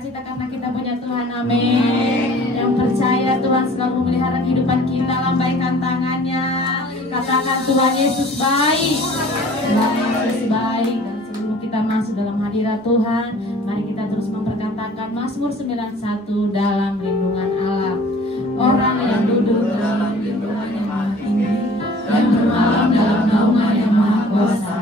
sukacita karena kita punya Tuhan. Amin. Yang percaya Tuhan selalu memelihara kehidupan kita, lambaikan tangannya. Katakan Tuhan Yesus baik. Tuhan Yesus baik. Dan sebelum kita masuk dalam hadirat Tuhan, mari kita terus memperkatakan Mazmur 91 dalam lindungan Allah. Orang yang duduk dalam lindungan yang maha tinggi dan bermalam dalam naungan yang maha kuasa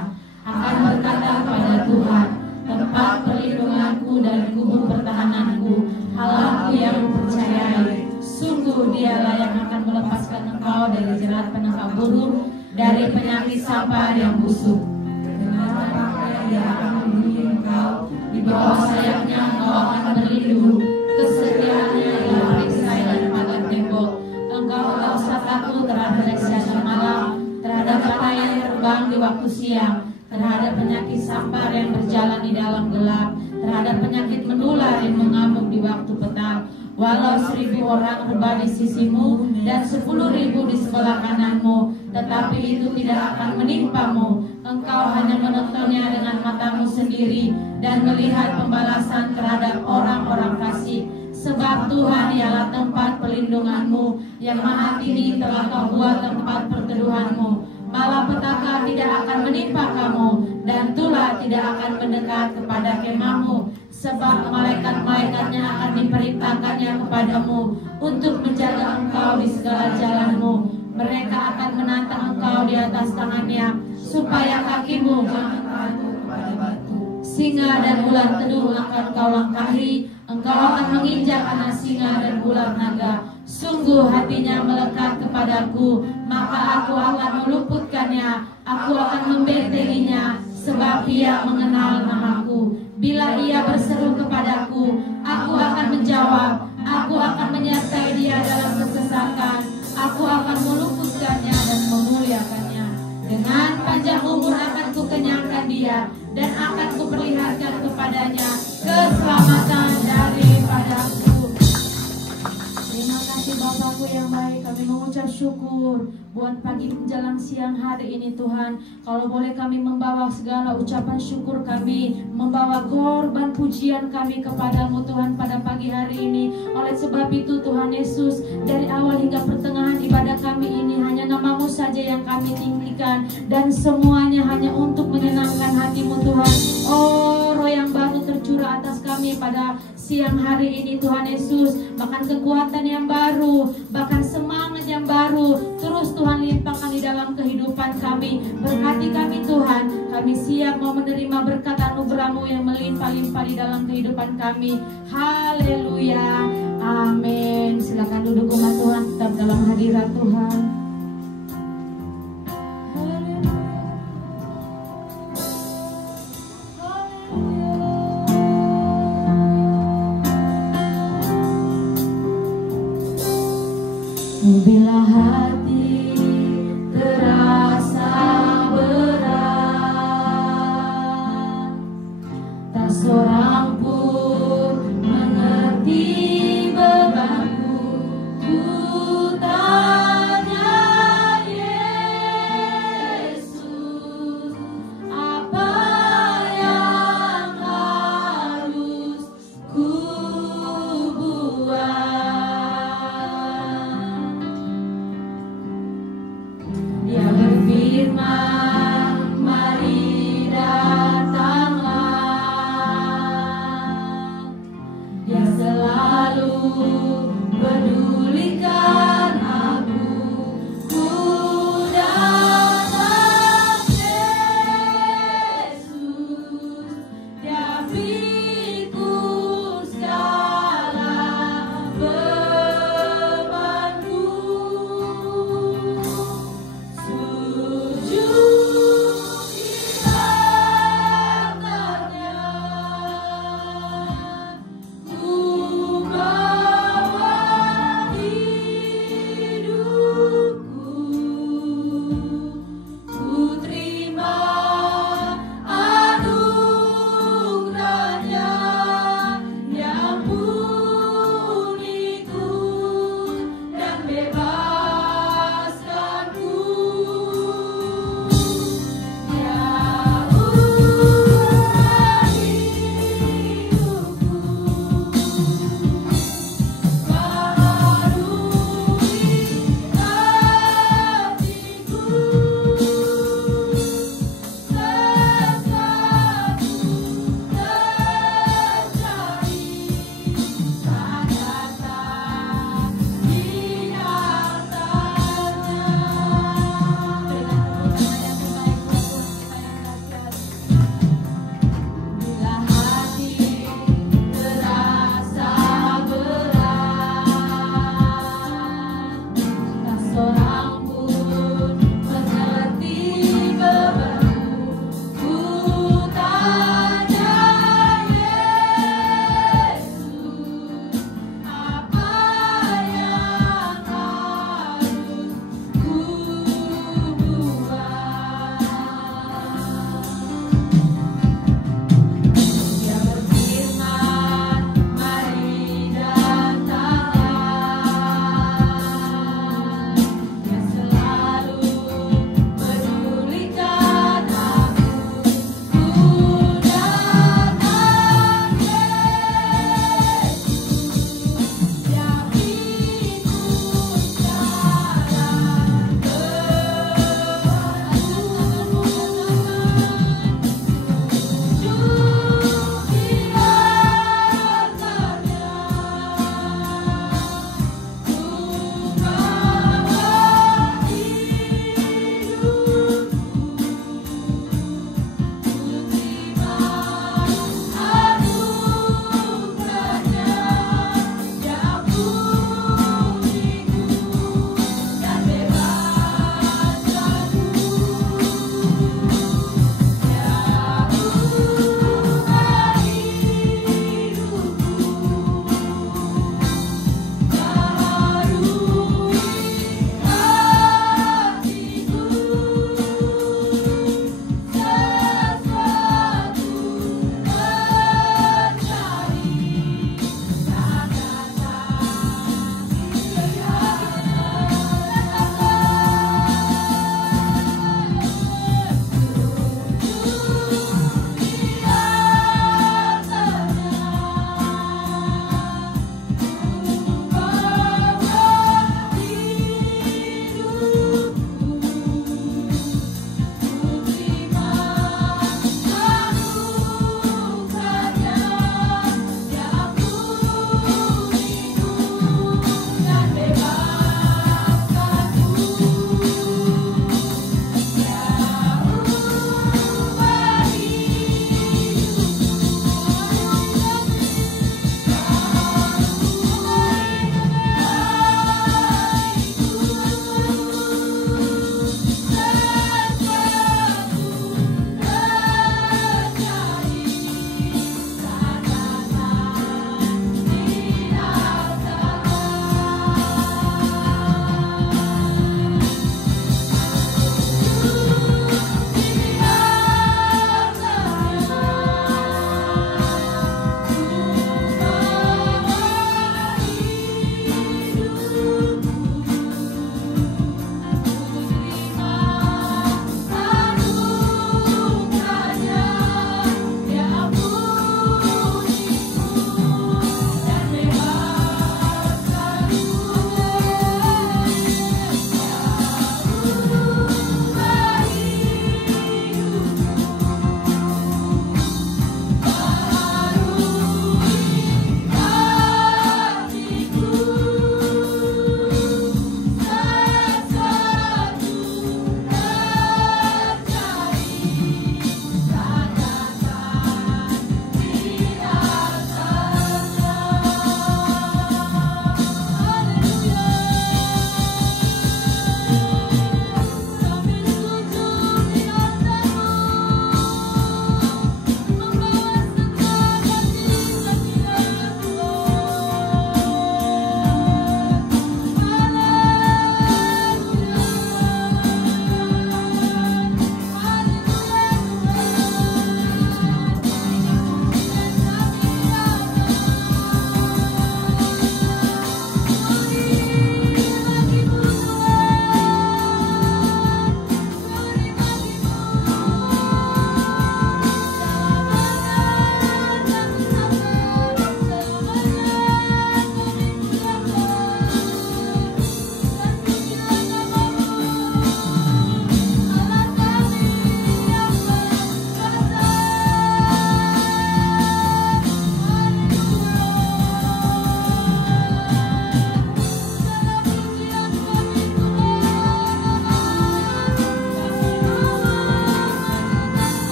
akan berkata kepada Tuhan, tempat perlindunganku dan kubur pertahananku, Allahku yang kupercayai. Sungguh dialah yang akan melepaskan engkau dari jerat penangkap burung, dari penyakit sampar yang busuk. Dengan tangannya dia akan melindungi engkau, di bawah sayapnya engkau akan berlindung. Kesetiaannya ialah perisai dan pagar tembok. Engkau tak usah takut terhadap siang malam, terhadap bala yang terbang di waktu siang, terhadap penyakit sampar yang berjalan di dalam gelap, terhadap penyakit menular yang mengamuk di waktu petang. Walau 1000 orang rebah di sisimu dan 10.000 di sebelah kananmu, tetapi itu tidak akan menimpamu. Engkau hanya menontonnya dengan matamu sendiri dan melihat pembalasan terhadap orang-orang fasik. Sebab Tuhan ialah tempat perlindunganmu, yang maha tinggi telah kau buat tempat perteduhanmu. Malapetaka tidak akan menimpa kamu, dan tulah tidak akan mendekat kepada kemahmu. Sebab malaikat-malaikatnya akan diperintahkannya kepadamu untuk menjaga engkau di segala jalanmu. Mereka akan menantang engkau di atas tangannya, supaya kakimu jangan terjatuh kepada batu. Singa dan ular tedung akan kau langkahi, engkau akan menginjak anak singa dan ular naga. Sungguh hatinya melekat kepadaku, maka aku akan meluputkannya, aku akan membentenginya, sebab ia mengenal namaku. Bila ia berseru kepadaku, aku akan menjawab, aku akan menyertai dia dalam kesesakan, aku akan meluputkannya dan memuliakannya. Dengan panjang umur akan kukenyangkan dia, dan akan kuperlihatkan kepadanya keselamatan daripadaku. Terima kasih Bapakku yang baik, kami mengucap syukur buat pagi menjelang siang hari ini Tuhan. Kalau boleh kami membawa segala ucapan syukur kami, membawa korban pujian kami kepadamu Tuhan pada pagi hari ini. Oleh sebab itu Tuhan Yesus, dari awal hingga pertengahan ibadah kami ini hanya namamu saja yang kami tinggikan, dan semuanya hanya untuk menyenangkan hatimu Tuhan. Oh, roh yang baru tercurah atas kami pada siang hari ini Tuhan Yesus. Bahkan kekuatan yang baru, bahkan semangat yang baru terus Tuhan limpahkan di dalam kehidupan kami. Berkati kami Tuhan, kami siap mau menerima berkat anugerah-Mu yang melimpah-limpah di dalam kehidupan kami. Haleluya, amin. Silakan duduk umat Tuhan, tetap dalam hadirat Tuhan. Bila hati terasa berat, tak seorang pun mengerti bebanku, ku tanya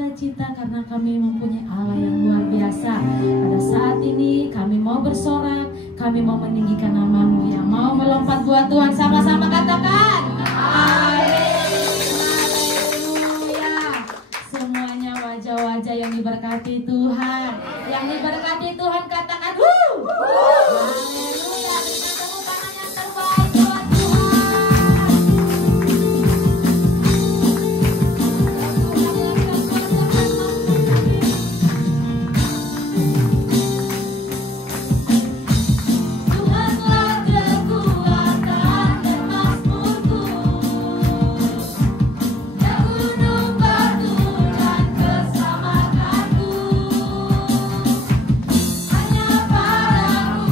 bersukacita karena kami mempunyai Allah yang luar biasa. Pada saat ini kami mau bersorak, kami mau meninggikan nama-Mu. Yang mau melompat buat Tuhan sama-sama katakan haleluya. Semuanya wajah-wajah yang diberkati Tuhan, yang diberkati Tuhan katakan haleluya. Berikan tepuk tangan yang terbaik buat Hanya padamu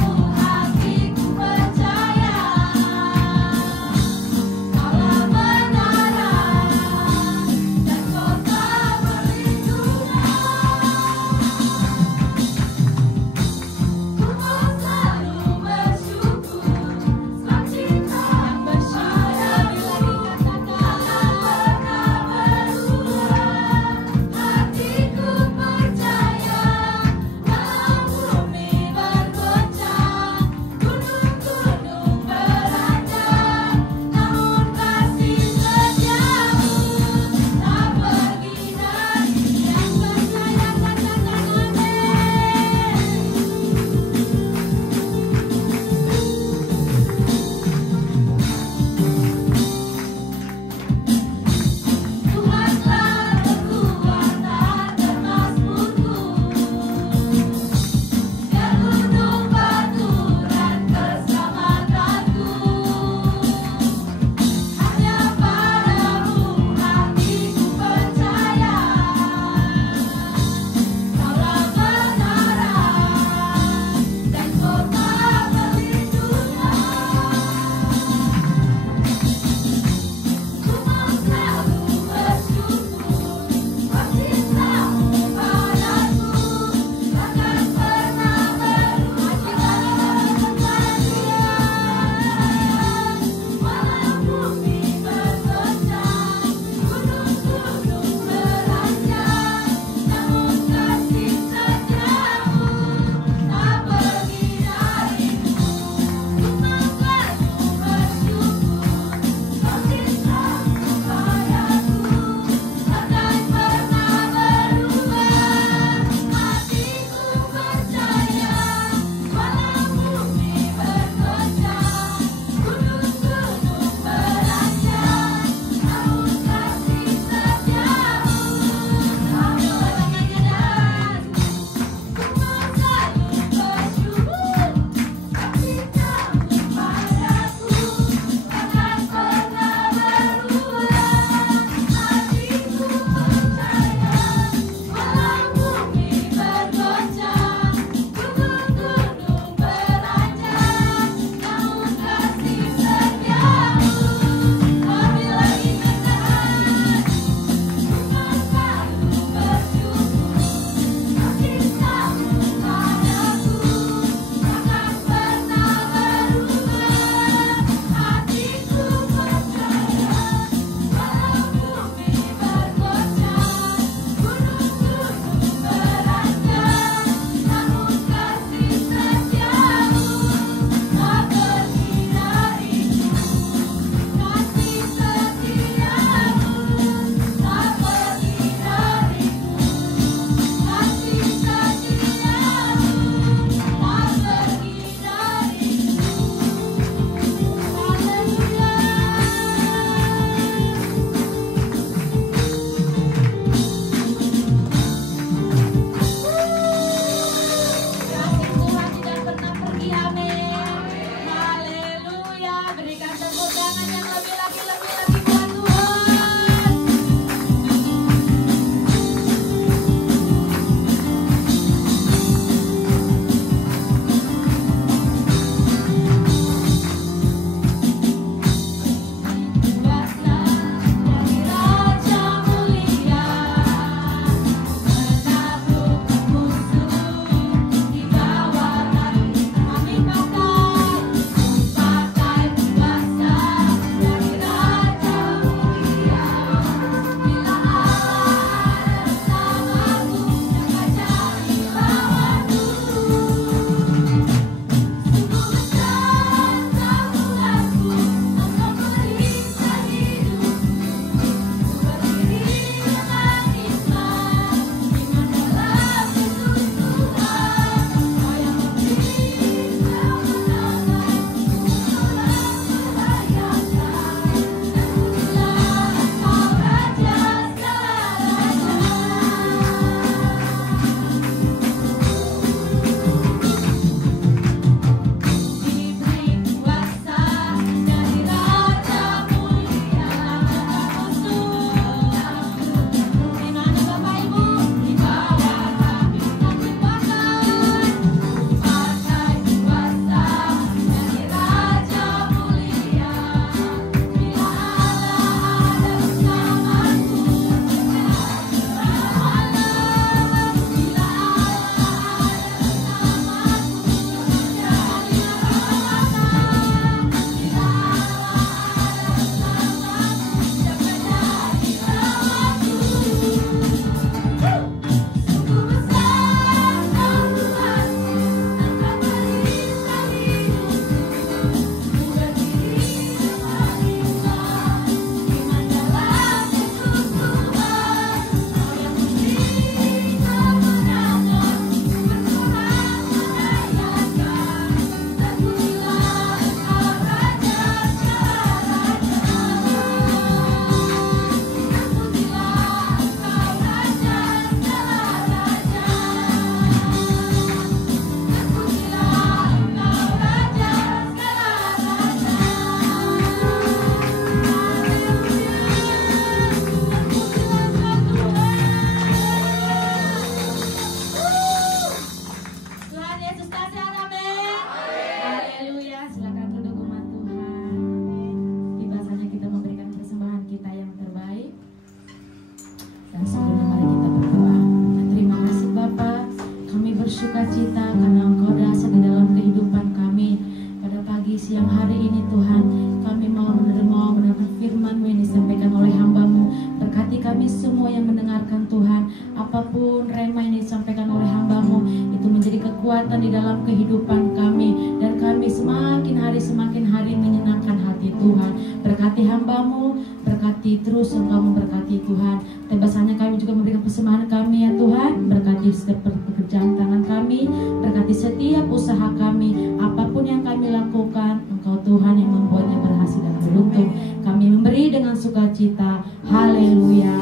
sukacita karena Engkau dasar di dalam kehidupan kami. Pada pagi siang hari ini Tuhan, kami mau mendengarkan firman-Mu yang disampaikan oleh hamba-Mu. Berkati kami semua yang mendengarkan Tuhan. Apapun rema yang disampaikan oleh hamba-Mu, itu menjadi kekuatan di dalam kehidupan kami. Dan kami semakin hari menyenangkan hati Tuhan. Berkati hamba-Mu, berkati terus Engkau memberkati Tuhan. Tebasannya kami juga memberikan persembahan kami ya Tuhan. Berkati setiap pekerjaan tangan kami, berkati setiap usaha kami. Apapun yang kami lakukan, Engkau Tuhan yang membuatnya berhasil dan beruntung. Kami memberi dengan sukacita. Haleluya.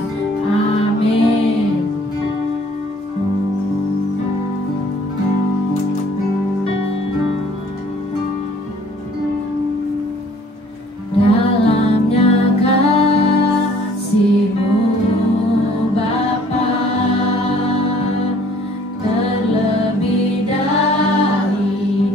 Amin. Dalamnya kasih-Mu Bapa, terlebih dari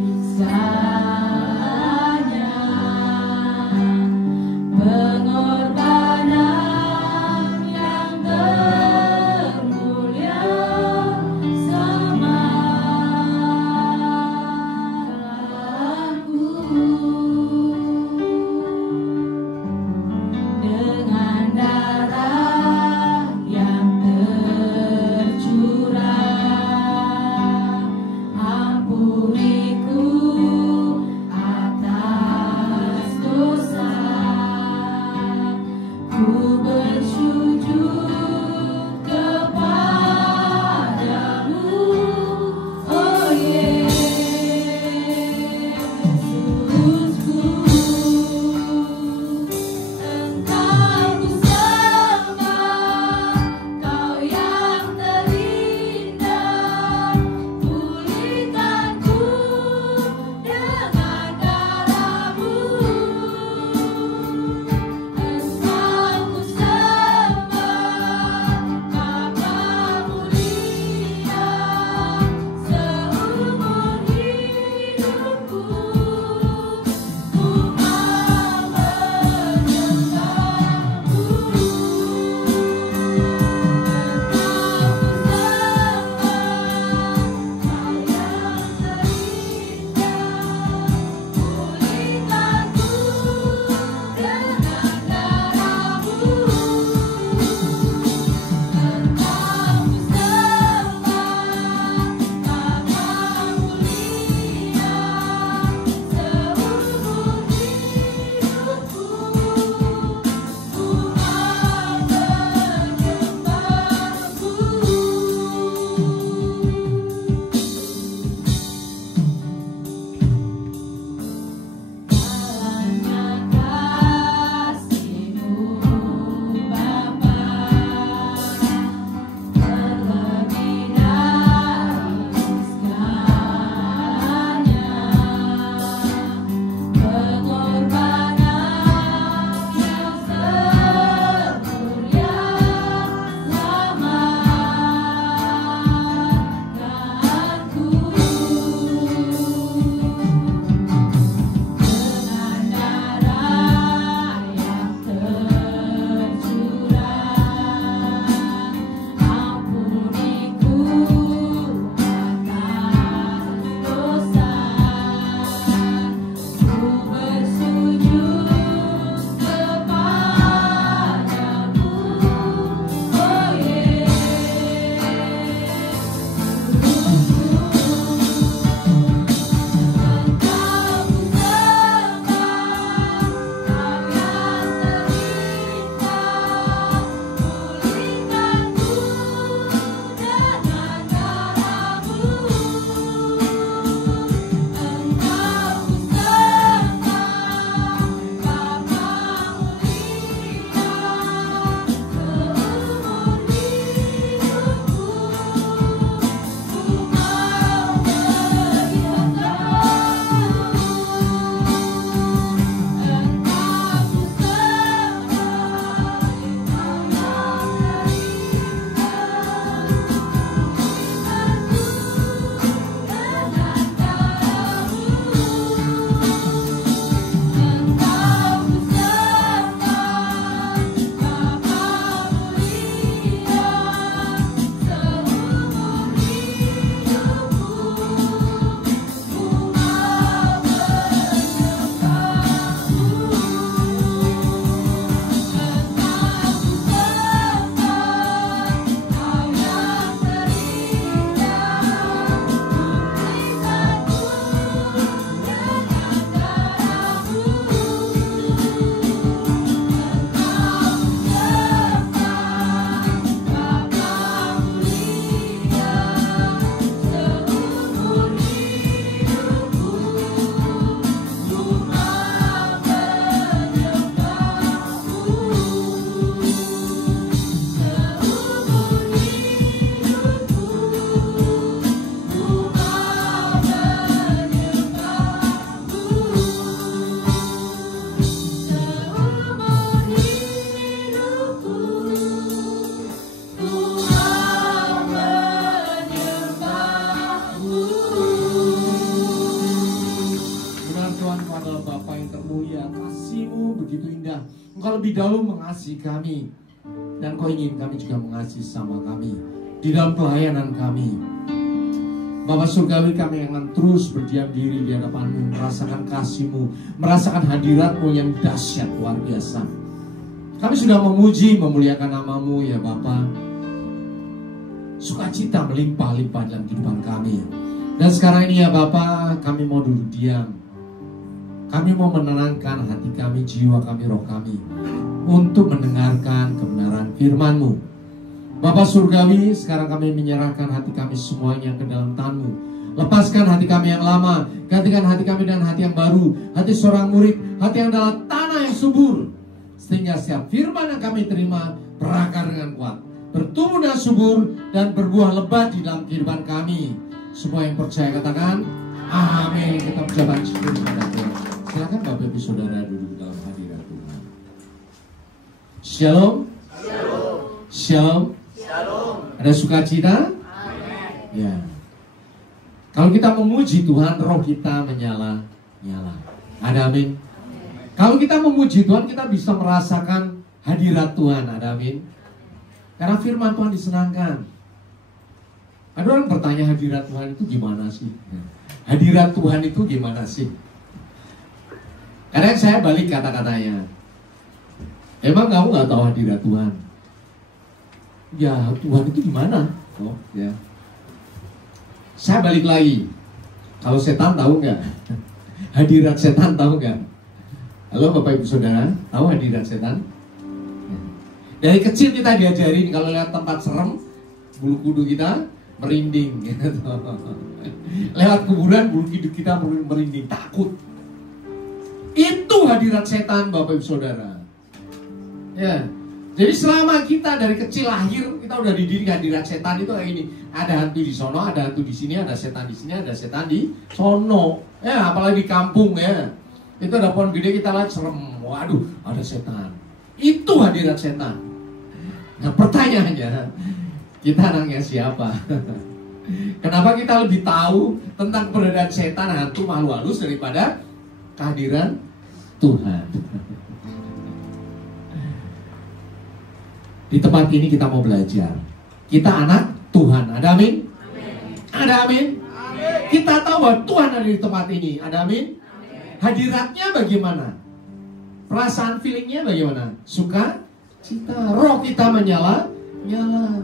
Kau lebih dahulu mengasihi kami, dan Kau ingin kami juga mengasihi sama kami di dalam pelayanan kami. Bapa Surgawi, kami akan terus berdiam diri di hadapan-Mu, merasakan kasih-Mu, merasakan hadirat-Mu yang dahsyat luar biasa. Kami sudah memuji, memuliakan nama-Mu ya Bapa. Sukacita melimpah-limpah dalam kehidupan kami. Dan sekarang ini ya Bapa, kami mau duduk diam. Kami mau menenangkan hati kami, jiwa kami, roh kami, untuk mendengarkan kebenaran firman-Mu. Bapa Surgawi, sekarang kami menyerahkan hati kami semuanya ke dalam tangan-Mu. Lepaskan hati kami yang lama, gantikan hati kami dengan hati yang baru, hati seorang murid, hati yang dalam tanah yang subur, sehingga setiap firman yang kami terima berakar dengan kuat, bertumbuh dan subur, dan berbuah lebat di dalam kehidupan kami. Semua yang percaya katakan amin. Kita ucapkan syukur kepada Tuhan. Silakan Bapak Ibu Saudara duduk dalam hadirat Tuhan. Shalom. Shalom. Ada sukacita? Amin. Ya. Kalau kita memuji Tuhan, roh kita menyala-nyala. Ada amin. Kalau kita memuji Tuhan, kita bisa merasakan hadirat Tuhan. Ada amin. Karena firman Tuhan disenangkan. Ada orang bertanya, hadirat Tuhan itu gimana sih? Hadirat Tuhan itu gimana sih? Kadang saya balik kata-katanya. Emang kamu gak tahu hadirat Tuhan? Ya, Tuhan itu gimana? Oh, ya. Saya balik lagi. Kalau setan tahu nggak? Hadirat setan tahu nggak? Halo Bapak Ibu Saudara, tahu hadirat setan? Dari kecil kita diajarin kalau lihat tempat serem, bulu kuduk kita merinding. Gitu. Lewat kuburan, bulu kuduk kita merinding, takut. Itu hadirat setan, Bapak Ibu Saudara. Ya. Jadi selama kita dari kecil lahir, kita udah dididik hadirat setan itu kayak gini. Ada hantu di sono, ada hantu di sini, ada setan di sini, ada setan di sono. Ya, apalagi di kampung ya. Itu ada pohon gede, kita lihat serem. Waduh, ada setan. Itu hadirat setan. Nah, pertanyaannya, kita anaknya siapa? Kenapa kita lebih tahu tentang keberadaan setan, hantu, makhluk halus daripada kehadiran Tuhan? Di tempat ini kita mau belajar. Kita anak Tuhan. Ada amin? Ada amin? Kita tahu bahwa Tuhan ada di tempat ini. Ada amin? Hadiratnya bagaimana? Perasaan feelingnya bagaimana? Suka? Cita. Roh kita menyala? Nyala.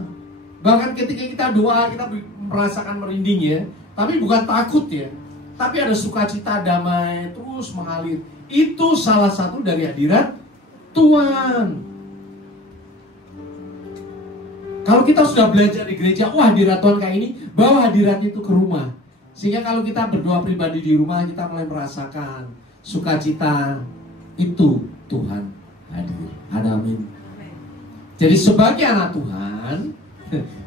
Bahkan ketika kita doa, kita merasakan merinding ya. Tapi bukan takut ya. Tapi ada sukacita, damai, terus mengalir. Itu salah satu dari hadirat Tuhan. Kalau kita sudah belajar di gereja, wah hadirat Tuhan kayak ini, bawa hadirat itu ke rumah. Sehingga kalau kita berdoa pribadi di rumah, kita mulai merasakan sukacita itu Tuhan hadir. Ada amin. Jadi sebagai anak Tuhan,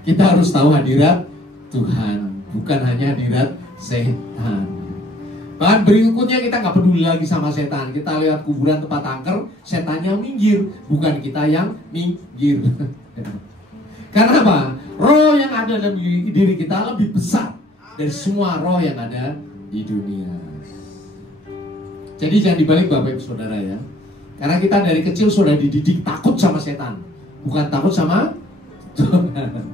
kita harus tahu hadirat Tuhan, bukan hanya hadirat setan. Bahkan berikutnya kita nggak peduli lagi sama setan. Kita lihat kuburan tempat angker, setannya minggir, bukan kita yang minggir. Karena apa? Roh yang ada dalam diri kita lebih besar dari semua roh yang ada di dunia. Jadi jangan dibalik Bapak Ibu Saudara ya. Karena kita dari kecil sudah dididik takut sama setan, bukan takut sama Tuhan.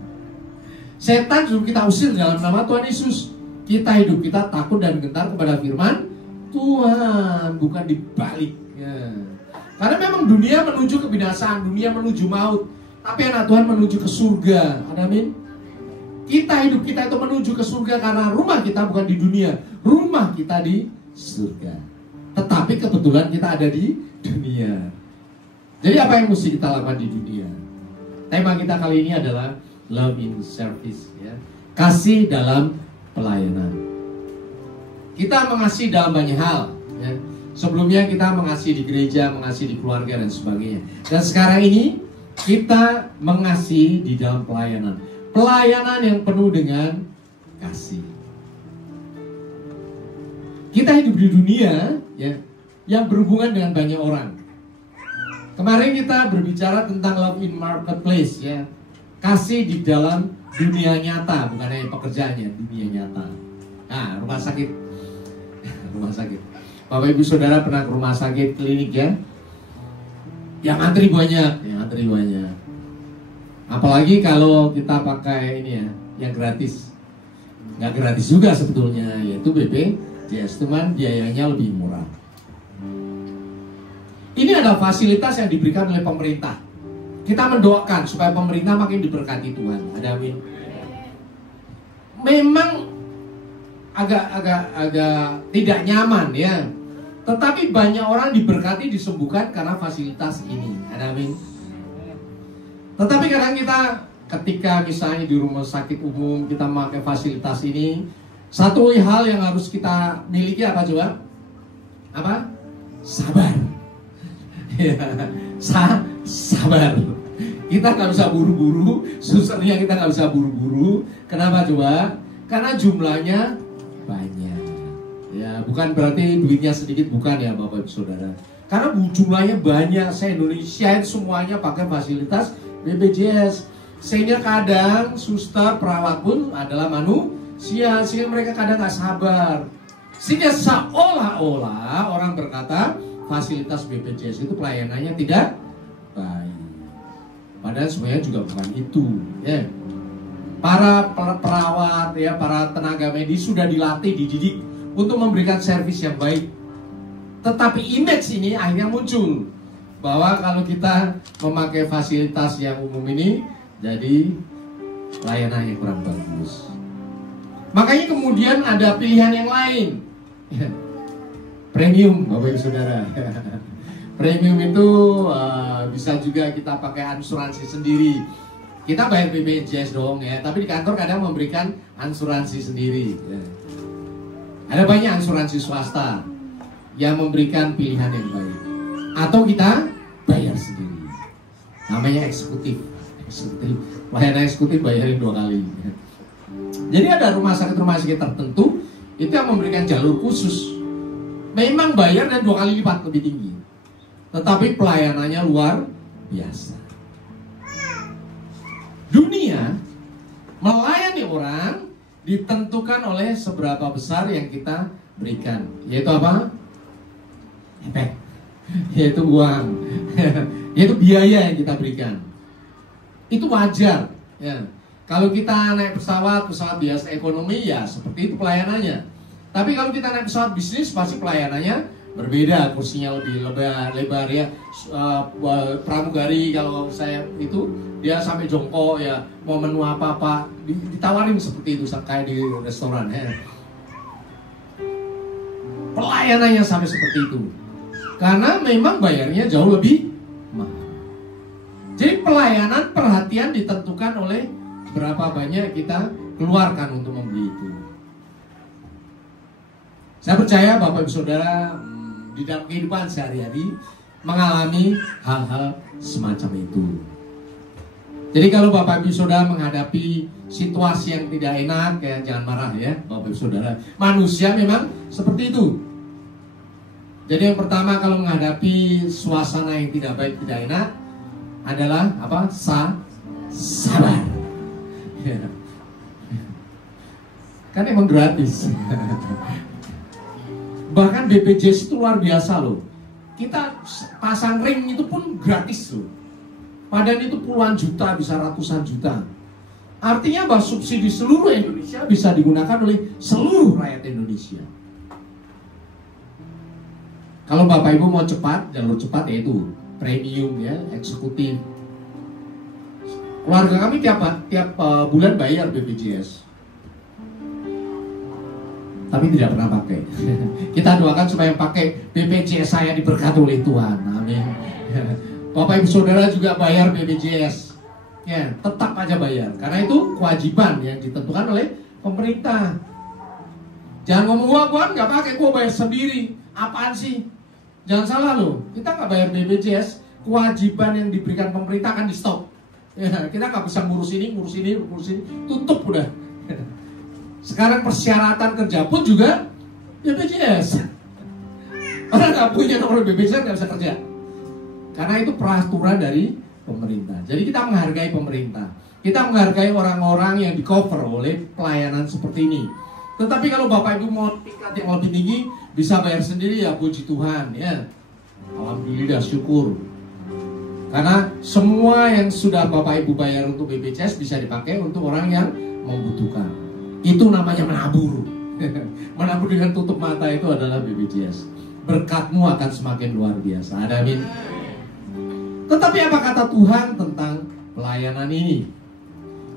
Setan suruh kita usir dalam nama Tuhan Yesus. Kita hidup, kita takut dan gentar kepada firman Tuhan, bukan dibaliknya. Karena memang dunia menuju kebinasaan, dunia menuju maut. Tapi anak Tuhan menuju ke surga. Ada amin? Kita hidup kita itu menuju ke surga karena rumah kita bukan di dunia. Rumah kita di surga. Tetapi kebetulan kita ada di dunia. Jadi apa yang mesti kita lakukan di dunia? Tema kita kali ini adalah Love in Service ya. Kasih dalam pelayanan. Kita mengasihi dalam banyak hal ya. Sebelumnya kita mengasihi di gereja, mengasihi di keluarga dan sebagainya. Dan sekarang ini kita mengasihi di dalam pelayanan. Pelayanan yang penuh dengan kasih. Kita hidup di dunia ya, yang berhubungan dengan banyak orang. Kemarin kita berbicara tentang love in marketplace ya. Kasih di dalam dunia nyata, bukan hanya pekerjaannya, dunia nyata. Nah, rumah sakit. Rumah sakit. Bapak Ibu Saudara pernah ke rumah sakit klinik ya? yang antri banyak. Apalagi kalau kita pakai ini ya, yang gratis. Nggak gratis juga sebetulnya, yaitu BPJS, cuman biayanya lebih murah. Ini adalah fasilitas yang diberikan oleh pemerintah. Kita mendoakan supaya pemerintah makin diberkati Tuhan. Ada amin. Memang agak tidak nyaman ya. Tetapi banyak orang diberkati, disembuhkan karena fasilitas ini. Ada amin. Tetapi kadang kita ketika misalnya di rumah sakit umum kita memakai fasilitas ini, satu hal yang harus kita miliki apa coba? Apa? Sabar. Ya, sabar. Kita nggak bisa buru-buru, susahnya kita nggak bisa buru-buru. Kenapa coba? Karena jumlahnya banyak. Ya, bukan berarti duitnya sedikit, bukan ya Bapak Ibu Saudara. Karena jumlahnya banyak, se-Indonesia semuanya pakai fasilitas BPJS. Sehingga kadang suster, perawat pun adalah manusia, sehingga mereka kadang nggak sabar. Sehingga seolah-olah orang berkata fasilitas BPJS itu pelayanannya tidak baik. Padahal sebenarnya juga bukan itu. Ya. Para perawat, ya, para tenaga medis sudah dilatih, dididik untuk memberikan servis yang baik. Tetapi image ini akhirnya muncul bahwa kalau kita memakai fasilitas yang umum ini, jadi layanannya kurang bagus. Makanya kemudian ada pilihan yang lain. Premium, Bapak Ibu Saudara. Premium itu bisa juga kita pakai asuransi sendiri. Kita bayar BPJS dong ya, tapi di kantor kadang memberikan asuransi sendiri. Ya. Ada banyak asuransi swasta yang memberikan pilihan yang baik. Atau kita bayar sendiri. Namanya eksekutif. Layanan eksekutif bayarin 2 kali. Jadi ada rumah sakit tertentu itu yang memberikan jalur khusus. Memang bayar dan 2 kali lipat lebih tinggi, tetapi pelayanannya luar biasa. Dunia melayani orang ditentukan oleh seberapa besar yang kita berikan, yaitu apa? Efek, yaitu uang, yaitu biaya yang kita berikan. Itu wajar ya. Kalau kita naik pesawat biasa ekonomi ya seperti itu pelayanannya. Tapi kalau kita naik pesawat bisnis pasti pelayanannya berbeda, kursinya lebih lebar ya. Pramugari kalau saya itu dia sampai jongkok ya, mau menu apa ditawarin seperti itu kayak di restoran ya. Pelayanannya sampai seperti itu. Karena memang bayarnya jauh lebih mahal. Jadi pelayanan, perhatian ditentukan oleh berapa banyak kita keluarkan untuk membeli itu. Saya percaya Bapak Ibu Saudara di dalam kehidupan sehari-hari mengalami hal-hal semacam itu. Jadi kalau Bapak Ibu Saudara menghadapi situasi yang tidak enak, ya jangan marah ya Bapak Ibu Saudara. Manusia memang seperti itu. Jadi yang pertama kalau menghadapi suasana yang tidak baik, tidak enak adalah apa? Sabar. Ya. Kan emang gratis. Bahkan BPJS itu luar biasa loh. Kita pasang ring itu pun gratis loh. Padahal itu puluhan juta, bisa ratusan juta. Artinya bahwa subsidi seluruh Indonesia bisa digunakan oleh seluruh rakyat Indonesia. Kalau Bapak Ibu mau cepat, jalur cepat yaitu premium ya, eksekutif. Keluarga kami tiap bulan bayar BPJS, tapi tidak pernah pakai. Kita doakan supaya pakai BPJS saya diberkati oleh Tuhan. Amin. Bapak Ibu Saudara juga bayar BPJS, ya tetap aja bayar, karena itu kewajiban yang ditentukan oleh pemerintah. Jangan ngomong gua nggak pakai, gua bayar sendiri. Apaan sih? Jangan salah loh, kita nggak bayar BPJS, kewajiban yang diberikan pemerintah akan di stop. Ya, kita nggak bisa ngurus ini, tutup udah. Sekarang persyaratan kerja pun juga BPJS. Orang nggak punya nomor BPJS nggak bisa kerja, karena itu peraturan dari pemerintah. Jadi kita menghargai pemerintah, kita menghargai orang-orang yang di cover oleh pelayanan seperti ini. Tetapi kalau Bapak Ibu mau tingkat yang lebih tinggi, bisa bayar sendiri ya, puji Tuhan ya. Alhamdulillah, syukur. Karena semua yang sudah Bapak Ibu bayar untuk BPJS bisa dipakai untuk orang yang membutuhkan. Itu namanya menabur. Menabur dengan tutup mata itu adalah BPJS. Berkatmu akan semakin luar biasa. Amin. Tetapi apa kata Tuhan tentang pelayanan ini?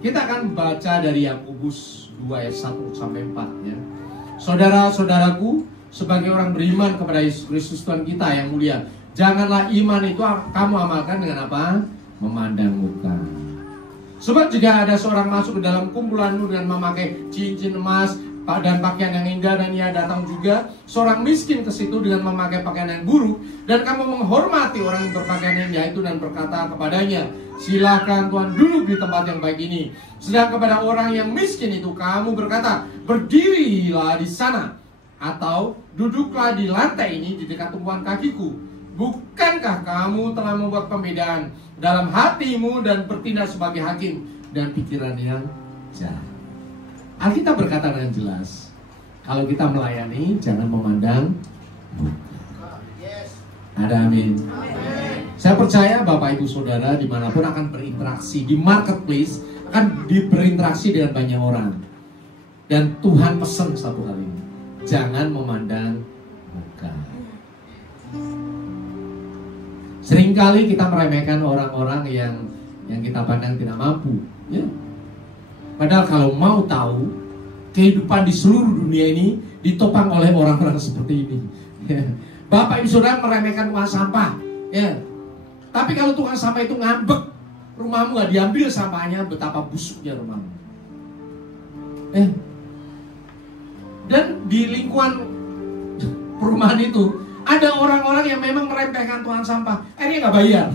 Kita akan baca dari Yakobus 2 ayat 1 sampai 4 ya. Saudara-saudaraku, sebagai orang beriman kepada Yesus Kristus Tuhan kita yang mulia, janganlah iman itu kamu amalkan dengan apa? Memandang muka. Sebab jika ada seorang masuk ke dalam kumpulanmu dengan memakai cincin emas dan pakaian yang indah, dan ia datang juga seorang miskin ke situ dengan memakai pakaian yang buruk, dan kamu menghormati orang yang berpakaian indah itu dan berkata kepadanya, silakan Tuhan duduk di tempat yang baik ini. Sedang kepada orang yang miskin itu kamu berkata, berdirilah di sana, atau duduklah di lantai ini di dekat tumpuan kakiku. Bukankah kamu telah membuat pembedaan dalam hatimu dan bertindak sebagai hakim dan pikiran yang jahat? Alkitab berkata dengan jelas, kalau kita melayani jangan memandang muka. Ada amin. Saya percaya Bapak Ibu Saudara dimanapun akan berinteraksi di marketplace, akan berinteraksi dengan banyak orang. Dan Tuhan pesan satu hal ini, jangan memandang muka. Seringkali kita meremehkan orang-orang yang kita pandang tidak mampu, ya. Padahal kalau mau tahu, kehidupan di seluruh dunia ini ditopang oleh orang-orang seperti ini. Ya. Bapak Ibu Saudara meremehkan tukang sampah, ya. Tapi kalau tukang sampah itu ngambek, rumahmu gak diambil sampahnya, betapa busuknya rumahmu. Dan di lingkungan perumahan itu ada orang-orang yang memang meremehkan tukang sampah, akhirnya gak bayar.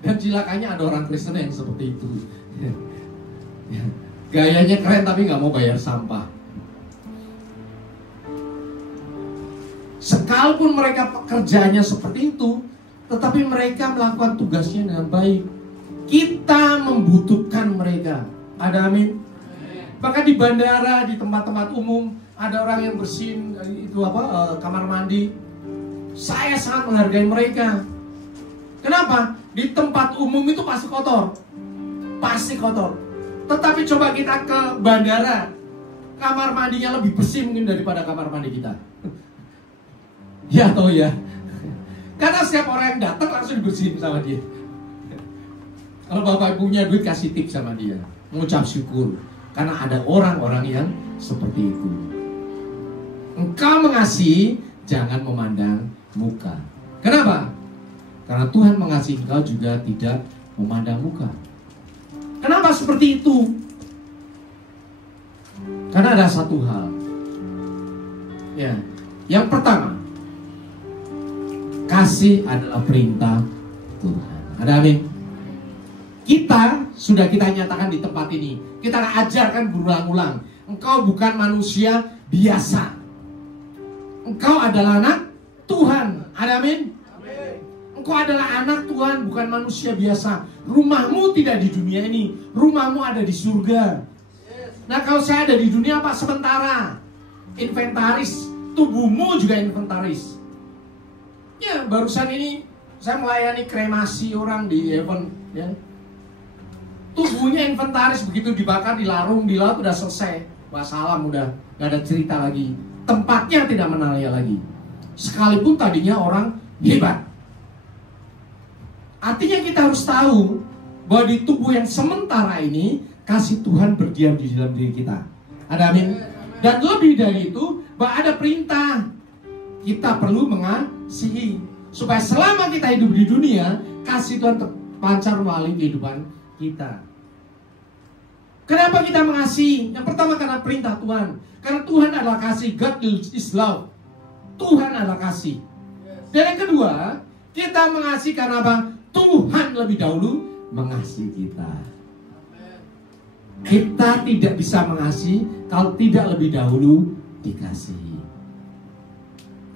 Dan cilakanya ada orang Kristen yang seperti itu. Ya. Gayanya keren tapi nggak mau bayar sampah. Sekalipun mereka pekerjaannya seperti itu, tetapi mereka melakukan tugasnya dengan baik. Kita membutuhkan mereka. Ada amin. Bahkan di bandara, di tempat-tempat umum, ada orang yang bersihin itu kamar mandi. Saya sangat menghargai mereka. Kenapa? Di tempat umum itu pasti kotor. Pasti kotor. Tetapi coba kita ke bandara, kamar mandinya lebih bersih mungkin daripada kamar mandi kita. Ya atau ya? Karena setiap orang yang datang langsung dibersihin sama dia. Kalau bapak punya duit, kasih tip sama dia, mengucap syukur. Karena ada orang-orang yang seperti itu. Engkau mengasihi, jangan memandang muka. Kenapa? Karena Tuhan mengasihi engkau juga tidak memandang muka. Kenapa seperti itu? Karena ada satu hal. Ya, yang pertama, kasih adalah perintah Tuhan. Ada amin. Kita sudah nyatakan di tempat ini. Kita ajarkan berulang-ulang. Engkau bukan manusia biasa. Engkau adalah anak Tuhan. Ada amin. Engkau adalah anak Tuhan, bukan manusia biasa. Rumahmu tidak di dunia ini, rumahmu ada di surga. Nah, kalau saya ada di dunia apa? Sementara. Inventaris. Tubuhmu juga inventaris. Ya, barusan ini saya melayani kremasi orang di heaven, ya. Tubuhnya inventaris, begitu dibakar di larung, di laut udah selesai. Wassalam, udah gak ada cerita lagi. Tempatnya tidak menalia lagi. Sekalipun tadinya orang hebat. Artinya kita harus tahu bahwa di tubuh yang sementara ini kasih Tuhan berdiam di dalam diri kita. Ada amin. Dan lebih dari itu, bahwa ada perintah. Kita perlu mengasihi supaya selama kita hidup di dunia, kasih Tuhan terpancar melalui kehidupan kita. Kenapa kita mengasihi? Yang pertama karena perintah Tuhan. Karena Tuhan adalah kasih. God is love. Tuhan adalah kasih. Dan yang kedua, kita mengasihi karena apa? Tuhan lebih dahulu mengasihi kita. Kita tidak bisa mengasihi kalau tidak lebih dahulu dikasihi.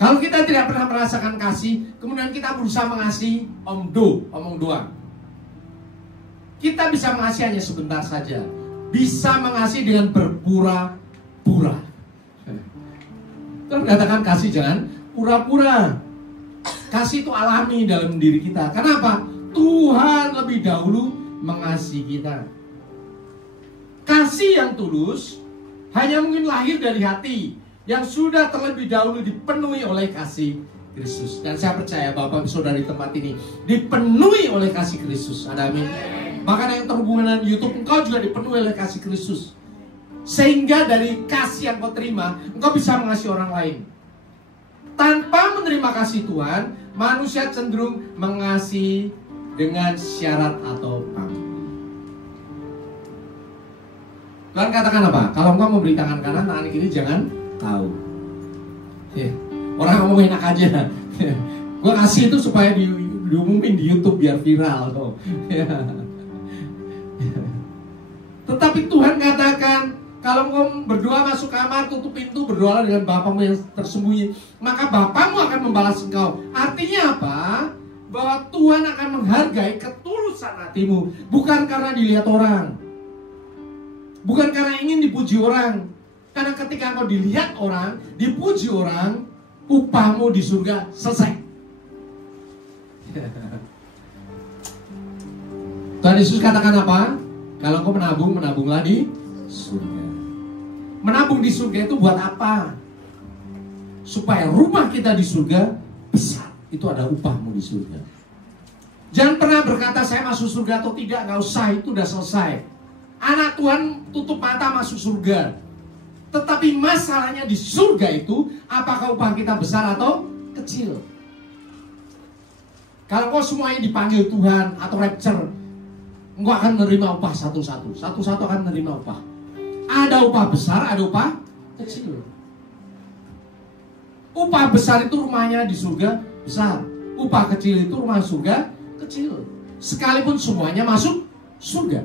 Kalau kita tidak pernah merasakan kasih, kemudian kita berusaha mengasihi omong doang. Kita bisa mengasihi hanya sebentar saja. Bisa mengasihi dengan berpura-pura. Kita mengatakan kasih jangan pura-pura. Kasih itu alami dalam diri kita. Kenapa? Tuhan lebih dahulu mengasihi kita. Kasih yang tulus hanya mungkin lahir dari hati yang sudah terlebih dahulu dipenuhi oleh kasih Kristus. Dan saya percaya Bapak Saudara di tempat ini dipenuhi oleh kasih Kristus. Ada amin. Makanya yang terhubungan dengan YouTube, engkau juga dipenuhi oleh kasih Kristus. Sehingga dari kasih yang kau terima, engkau bisa mengasihi orang lain. Tanpa menerima kasih Tuhan, manusia cenderung mengasihi dengan syarat atau pamrih. Tuhan katakan apa? Kalau engkau memberi tangan kanan, tangan kiri jangan tahu. Orang ngomong enak aja. Gue kasih itu supaya diumumin di YouTube biar viral. Tetapi Tuhan katakan, kalau engkau berdoa masuk kamar, tutup pintu, berdoa dengan Bapamu yang tersembunyi, maka Bapamu akan membalas engkau. Artinya apa? Bahwa Tuhan akan menghargai ketulusan hatimu, bukan karena dilihat orang, bukan karena ingin dipuji orang. Karena ketika engkau dilihat orang, dipuji orang, upahmu di surga selesai. Tuhan Yesus katakan apa? Kalau engkau menabung, menabunglah di surga. Menabung di surga itu buat apa? Supaya rumah kita di surga besar. Itu ada upahmu di surga. Jangan pernah berkata saya masuk surga atau tidak. Nggak usah, itu udah selesai. Anak Tuhan tutup mata masuk surga. Tetapi masalahnya di surga itu, apakah upah kita besar atau kecil? Kalau kau semuanya dipanggil Tuhan atau rapture, engkau akan menerima upah satu-satu. Satu-satu akan menerima upah. Ada upah besar, ada upah kecil. Upah besar itu rumahnya di surga besar. Upah kecil itu rumah surga kecil. Sekalipun semuanya masuk surga.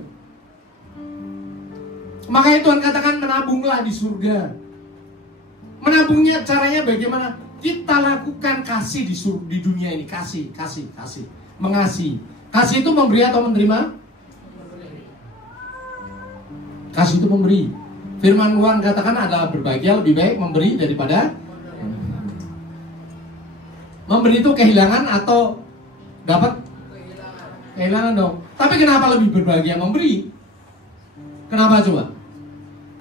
Makanya Tuhan katakan menabunglah di surga. Menabungnya caranya bagaimana? Kita lakukan kasih di dunia ini. Kasih. Mengasihi. Kasih itu memberi atau menerima? Kasih itu memberi. Firman Tuhan katakan adalah berbahagia, lebih baik memberi daripada memberi itu kehilangan atau dapat? Kehilangan dong. Tapi kenapa lebih berbahagia memberi? Kenapa coba?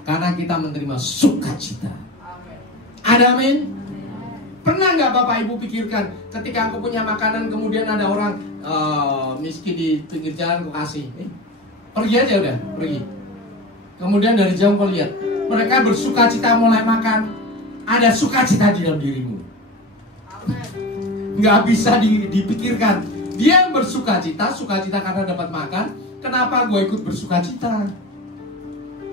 Karena kita menerima sukacita. Ada amin? Pernah nggak Bapak Ibu pikirkan ketika aku punya makanan kemudian ada orang miskin di pinggir jalan aku kasih, pergi aja udah, pergi. Kemudian dari jauh kau lihat mereka bersukacita mulai makan, ada sukacita di dalam dirimu. Nggak bisa dipikirkan. Dia bersukacita, sukacita karena dapat makan. Kenapa gue ikut bersukacita?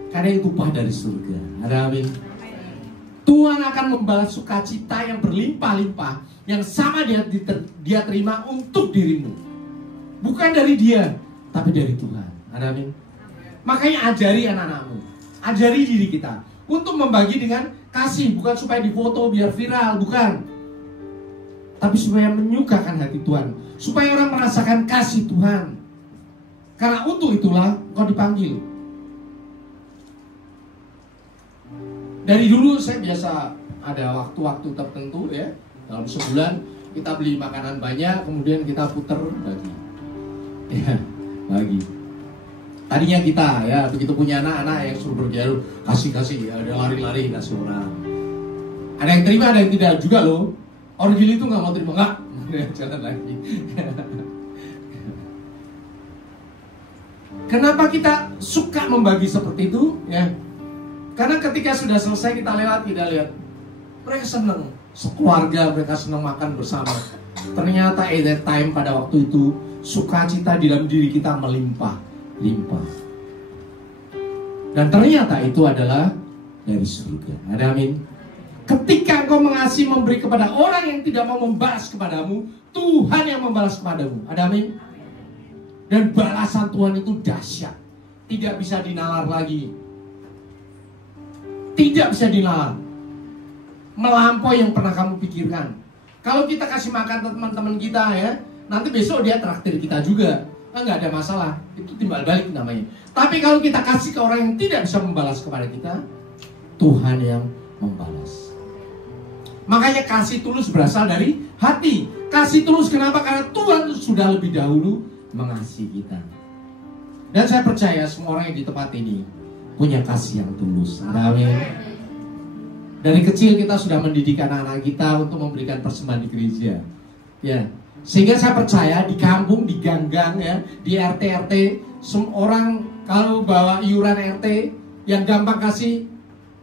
Karena itu upah dari surga. Ada amin? Tuhan akan membalas sukacita yang berlimpah-limpah, yang sama dia terima untuk dirimu. Bukan dari dia, tapi dari Tuhan. Ada amin? Makanya ajari anak-anakmu, ajari diri kita untuk membagi dengan kasih, bukan supaya difoto biar viral, bukan. Tapi supaya menyukakan hati Tuhan, supaya orang merasakan kasih Tuhan. Karena untuk itulah kau dipanggil. Dari dulu saya biasa ada waktu-waktu tertentu ya, dalam sebulan kita beli makanan banyak, kemudian kita puter bagi. Ya, bagi. Tadinya kita ya begitu punya anak-anak yang suruh berjalan kasih ada lari-lari kasih orang. Ada yang terima, ada yang tidak juga loh. Orang gili itu nggak mau terima, nggak jalan lagi. Kenapa kita suka membagi seperti itu? Ya, karena ketika sudah selesai kita lihat, mereka senang, sekeluarga mereka senang makan bersama. Ternyata at that time pada waktu itu sukacita di dalam diri kita melimpah. Dan ternyata itu adalah dari surga. Ada amin? Ketika engkau mengasihi memberi kepada orang yang tidak mau membalas kepadamu, Tuhan yang membalas kepadamu. Ada amin? Dan balasan Tuhan itu dahsyat. Tidak bisa dinalar lagi. Tidak bisa dinalar. Melampaui yang pernah kamu pikirkan. Kalau kita kasih makan teman-teman kita ya, nanti besok dia traktir kita juga. Nggak ada masalah, itu timbal balik namanya. Tapi kalau kita kasih ke orang yang tidak bisa membalas kepada kita, Tuhan yang membalas. Makanya kasih tulus berasal dari hati. Kasih tulus kenapa? Karena Tuhan sudah lebih dahulu mengasihi kita. Dan saya percaya semua orang yang di tempat ini punya kasih yang tulus. Amin. Dari kecil kita sudah mendidik anak-anak kita untuk memberikan persembahan di gereja. Ya. Sehingga saya percaya di kampung, di gang-gang ya, di RT-RT, semua orang kalau bawa iuran RT, yang gampang kasih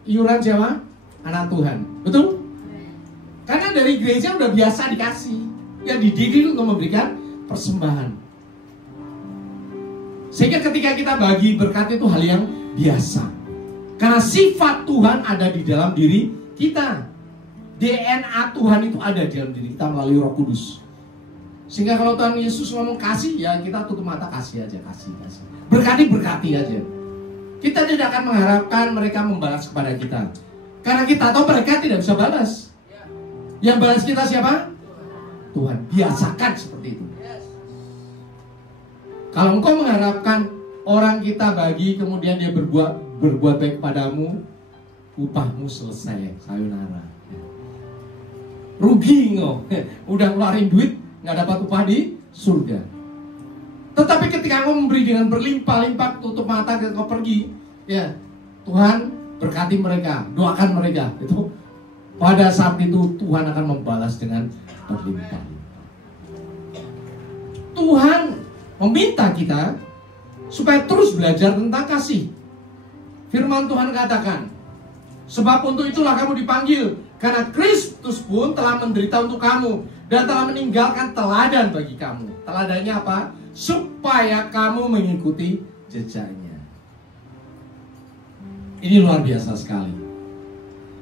iuran siapa? Anak Tuhan. Betul? Karena dari gereja udah biasa dikasih. Yang dididik untuk memberikan persembahan. Sehingga ketika kita bagi berkat itu hal yang biasa. Karena sifat Tuhan ada di dalam diri kita. DNA Tuhan itu ada di dalam diri kita melalui Roh Kudus. Sehingga kalau Tuhan Yesus ngomong kasih, ya kita tutup mata, kasih aja, kasih. Berkati aja. Kita tidak akan mengharapkan mereka membalas kepada kita. Karena kita tahu mereka tidak bisa balas. Yang balas kita siapa? Tuhan. Biasakan seperti itu. Kalau engkau mengharapkan orang kita bagi kemudian dia berbuat baik padamu, upahmu selesai, sayonara. Rugi engkau. Udah ngeluarin duit, nggak dapat upah di surga. Tetapi ketika engkau memberi dengan berlimpah-limpah, tutup mata ketika engkau pergi, ya Tuhan berkati mereka, doakan mereka. Itu pada saat itu Tuhan akan membalas dengan berlimpah-limpah. Tuhan meminta kita supaya terus belajar tentang kasih. Firman Tuhan katakan, sebab untuk itulah kamu dipanggil, karena Kristus pun telah menderita untuk kamu dan telah meninggalkan teladan bagi kamu. Teladannya apa? Supaya kamu mengikuti jejaknya. Ini luar biasa sekali.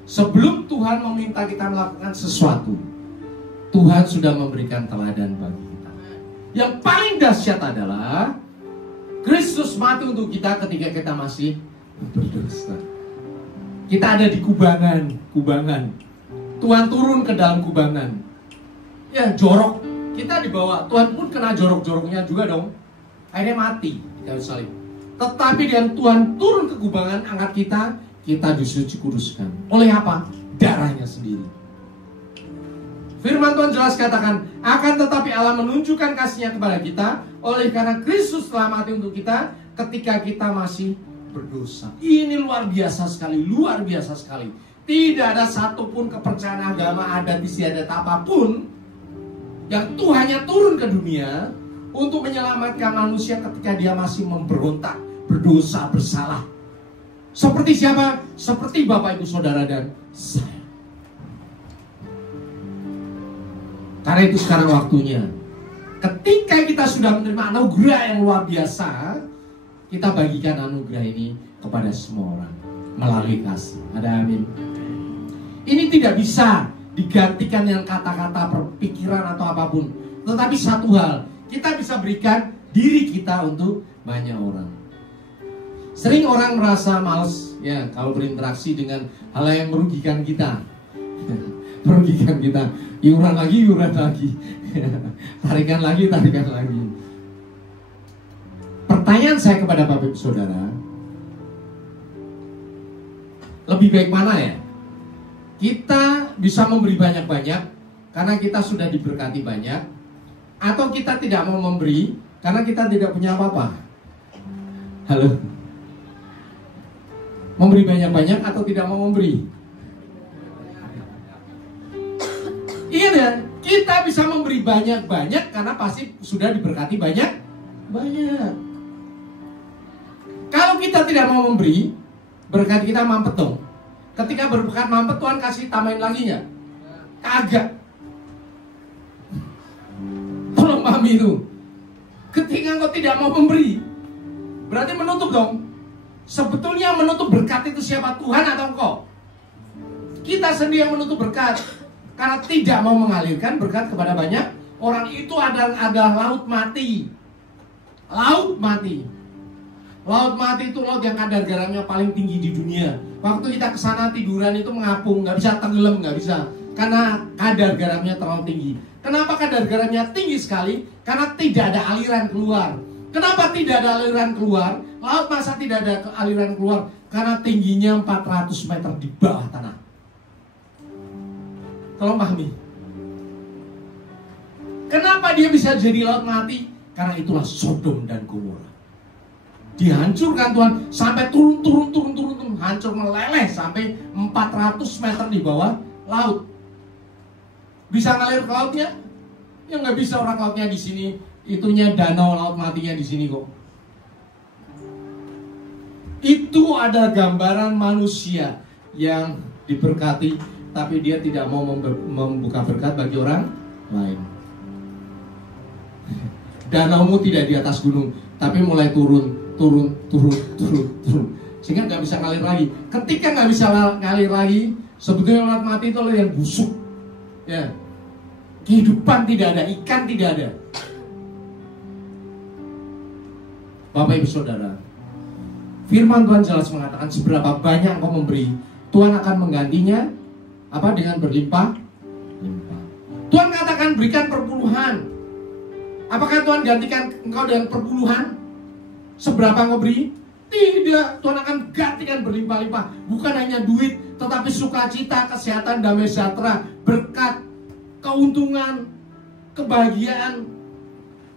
Sebelum Tuhan meminta kita melakukan sesuatu, Tuhan sudah memberikan teladan bagi kita. Yang paling dahsyat adalah Kristus mati untuk kita ketika kita masih berdosa. Kita ada di kubangan. Tuhan turun ke dalam kubangan. Ya, jorok. Kita dibawa. Tuhan pun kena jorok-joroknya juga dong. Akhirnya mati di kayu salib. Tetapi dengan Tuhan turun ke kubangan, angkat kita disuci kuduskan. Oleh apa? Darahnya sendiri. Firman Tuhan jelas katakan, akan tetapi Allah menunjukkan kasih-Nya kepada kita oleh karena Kristus telah mati untuk kita ketika kita masih berdosa. Ini luar biasa sekali, luar biasa sekali. Tidak ada satupun kepercayaan agama, adat istiadat apapun yang Tuhannya turun ke dunia untuk menyelamatkan manusia ketika dia masih memberontak, berdosa, bersalah. Seperti siapa? Seperti Bapak, Ibu, Saudara, dan saya. Karena itu sekarang waktunya. Ketika kita sudah menerima anugerah yang luar biasa, kita bagikan anugerah ini kepada semua orang melalui kasih. Ada amin. Ini tidak bisa digantikan dengan kata-kata, perpikiran atau apapun. Tetapi satu hal, kita bisa berikan diri kita untuk banyak orang. Sering orang merasa males ya kalau berinteraksi dengan hal yang merugikan kita. Merugikan kita. Iuran lagi. Tarikan lagi. Pertanyaan saya kepada Bapak Ibu Saudara, lebih baik mana ya? Kita bisa memberi banyak-banyak karena kita sudah diberkati banyak, atau kita tidak mau memberi karena kita tidak punya apa-apa? Halo? Memberi banyak-banyak atau tidak mau memberi? Iya deh, kita bisa memberi banyak-banyak karena pasti sudah diberkati banyak-banyak. Kalau kita tidak mau memberi, berkat kita mampet dong. Ketika berkat mampet, Tuhan kasih tambahin lagi nggak? Kagak. Tolong pahami itu. Ketika engkau tidak mau memberi, berarti menutup dong. Sebetulnya menutup berkat itu siapa? Tuhan atau engkau? Kita sendiri yang menutup berkat. Karena tidak mau mengalirkan berkat kepada banyak orang. Itu adalah laut mati. Laut mati. Laut mati itu laut yang kadar garamnya paling tinggi di dunia. Waktu kita kesana tiduran itu mengapung, nggak bisa tenggelam, nggak bisa. Karena kadar garamnya terlalu tinggi. Kenapa kadar garamnya tinggi sekali? Karena tidak ada aliran keluar. Kenapa tidak ada aliran keluar? Laut masa tidak ada aliran keluar? Karena tingginya 400 meter di bawah tanah. Tolong pahami. Kenapa dia bisa jadi laut mati? Karena itulah Sodom dan Gomora. Dihancurkan Tuhan sampai turun, hancur meleleh sampai 400 meter di bawah laut. Bisa ngalir ke lautnya? Ya nggak bisa, orang lautnya di sini, itunya danau laut matinya di sini kok. Itu ada gambaran manusia yang diberkati, tapi dia tidak mau membuka berkat bagi orang lain. Danaumu tidak di atas gunung, tapi mulai turun, sehingga nggak bisa ngalir lagi. Ketika nggak bisa ngalir lagi, sebetulnya laut mati itu yang busuk. Ya, kehidupan tidak ada, ikan tidak ada. Bapak Ibu Saudara, firman Tuhan jelas mengatakan seberapa banyak engkau memberi, Tuhan akan menggantinya dengan berlimpah-limpah. Tuhan katakan berikan perpuluhan. Apakah Tuhan gantikan engkau dengan perpuluhan? Seberapa engkau beri? Tidak, Tuhan akan gantikan berlimpah-limpah. Bukan hanya duit, tetapi sukacita, kesehatan, damai sejahtera, berkat, keuntungan, kebahagiaan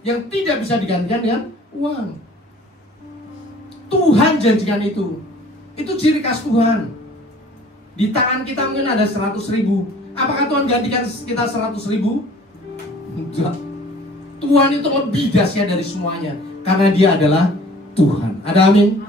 yang tidak bisa digantikan dengan uang. Tuhan janjikan itu. Itu ciri khas Tuhan. Di tangan kita mungkin ada 100.000. Apakah Tuhan gantikan kita 100.000? Enggak. Tuhan itu lebih dahsyat dari semuanya, karena Dia adalah Tuhan. Ada amin?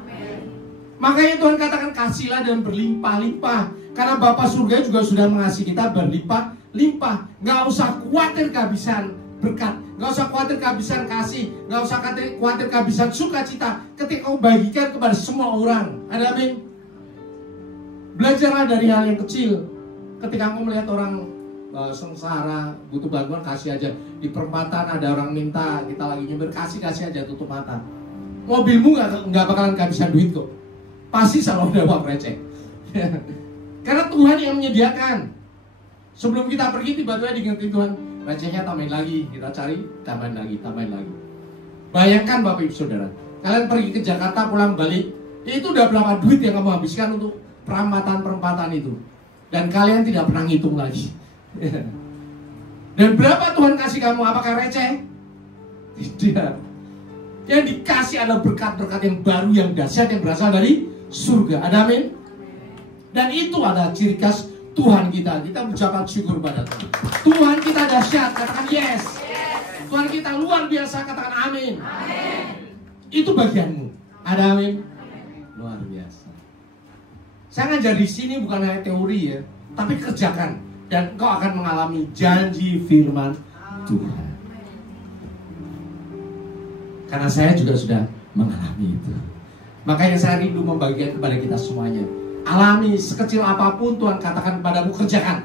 Makanya Tuhan katakan kasihlah dan berlimpah-limpah, karena Bapa surga juga sudah mengasihi kita berlimpah-limpah. Gak usah khawatir kehabisan berkat, gak usah khawatir kehabisan kasih, gak usah khawatir kehabisan sukacita ketika kau bagikan kepada semua orang. Ada amin? Belajarlah dari hal yang kecil. Ketika kamu melihat orang sengsara, butuh bantuan, kasih aja. Di perempatan ada orang minta, kita lagi nyemir, kasih aja, tutup mata. Mobilmu nggak bakalan kehabisan duit kok. Pasti selalu ada uang receh. Karena Tuhan yang menyediakan. Sebelum kita pergi, tiba-tiba diingetin Tuhan, recehnya tambahin lagi, kita cari, tambahin lagi. Bayangkan Bapak Ibu Saudara, kalian pergi ke Jakarta, pulang balik, itu udah berapa duit yang kamu habiskan untuk perempatan itu. Dan kalian tidak pernah ngitung lagi. Dan berapa Tuhan kasih kamu? Apakah receh? Tidak. Yang dikasih adalah berkat-berkat yang baru, yang dahsyat, yang berasal dari surga. Ada amin? Dan itu adalah ciri khas Tuhan kita. Kita mengucapkan syukur pada Tuhan. Tuhan kita dahsyat, katakan yes. Tuhan kita luar biasa, katakan amin. Itu bagianmu. Ada amin? Luar biasa. Saya ngajar di sini bukan hanya teori ya, tapi kerjakan. Dan kau akan mengalami janji firman Tuhan. Karena saya juga sudah mengalami itu. Makanya saya rindu membagikan kepada kita semuanya. Alami, sekecil apapun Tuhan katakan kepadamu, kerjakan.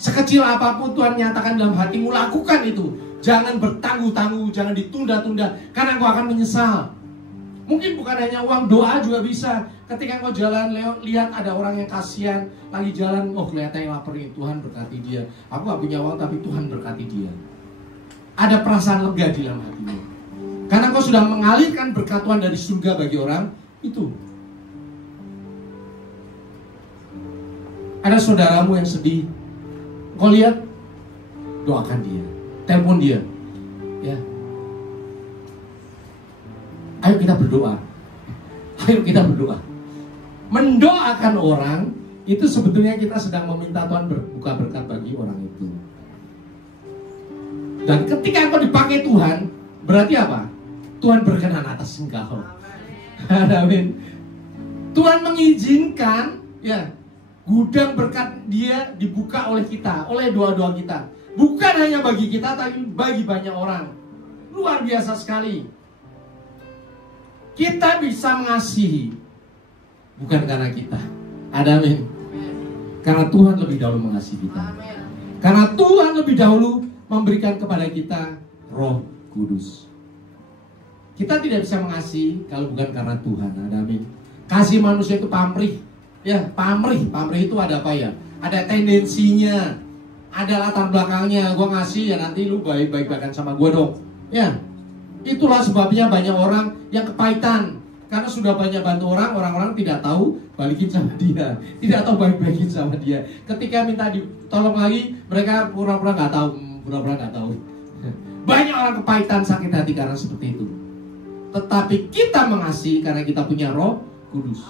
Sekecil apapun Tuhan nyatakan dalam hatimu, lakukan itu. Jangan bertangguh-tangguh, jangan ditunda-tunda, karena kau akan menyesal. Mungkin bukan hanya uang, doa juga bisa. Ketika kau jalan, lihat ada orang yang kasihan, lagi jalan, oh kelihatannya lapar nih, Tuhan berkati dia. Aku gak punya uang, tapi Tuhan berkati dia. Ada perasaan lega di dalam hatimu. Karena kau sudah mengalirkan berkat Tuhan dari surga bagi orang itu. Ada saudaramu yang sedih, kau lihat, doakan dia, telepon dia, ya. Ayo kita berdoa. Mendoakan orang itu sebetulnya kita sedang meminta Tuhan berbuka berkat bagi orang itu. Dan ketika engkau dipakai Tuhan, berarti apa? Tuhan berkenan atas engkau. Amin. Tuhan mengizinkan ya gudang berkat dia dibuka oleh kita, oleh doa-doa kita. Bukan hanya bagi kita, tapi bagi banyak orang. Luar biasa sekali. Kita bisa mengasihi bukan karena kita. Ada amin. Karena Tuhan lebih dahulu mengasihi kita. Karena Tuhan lebih dahulu memberikan kepada kita Roh Kudus. Kita tidak bisa mengasihi kalau bukan karena Tuhan. Ada amin. Kasih manusia itu pamrih. Ya, pamrih itu ada apa ya? Ada tendensinya, ada latar belakangnya. Gua ngasih ya nanti lu baik-baikan sama gua dong. Ya, itulah sebabnya banyak orang yang kepahitan karena sudah banyak bantu orang tidak tahu balikin sama dia, tidak tahu baik-baikin sama dia. Ketika minta ditolong lagi, mereka pura-pura nggak tahu. Banyak orang kepahitan, sakit hati karena seperti itu. Tetapi kita mengasihi karena kita punya Roh Kudus.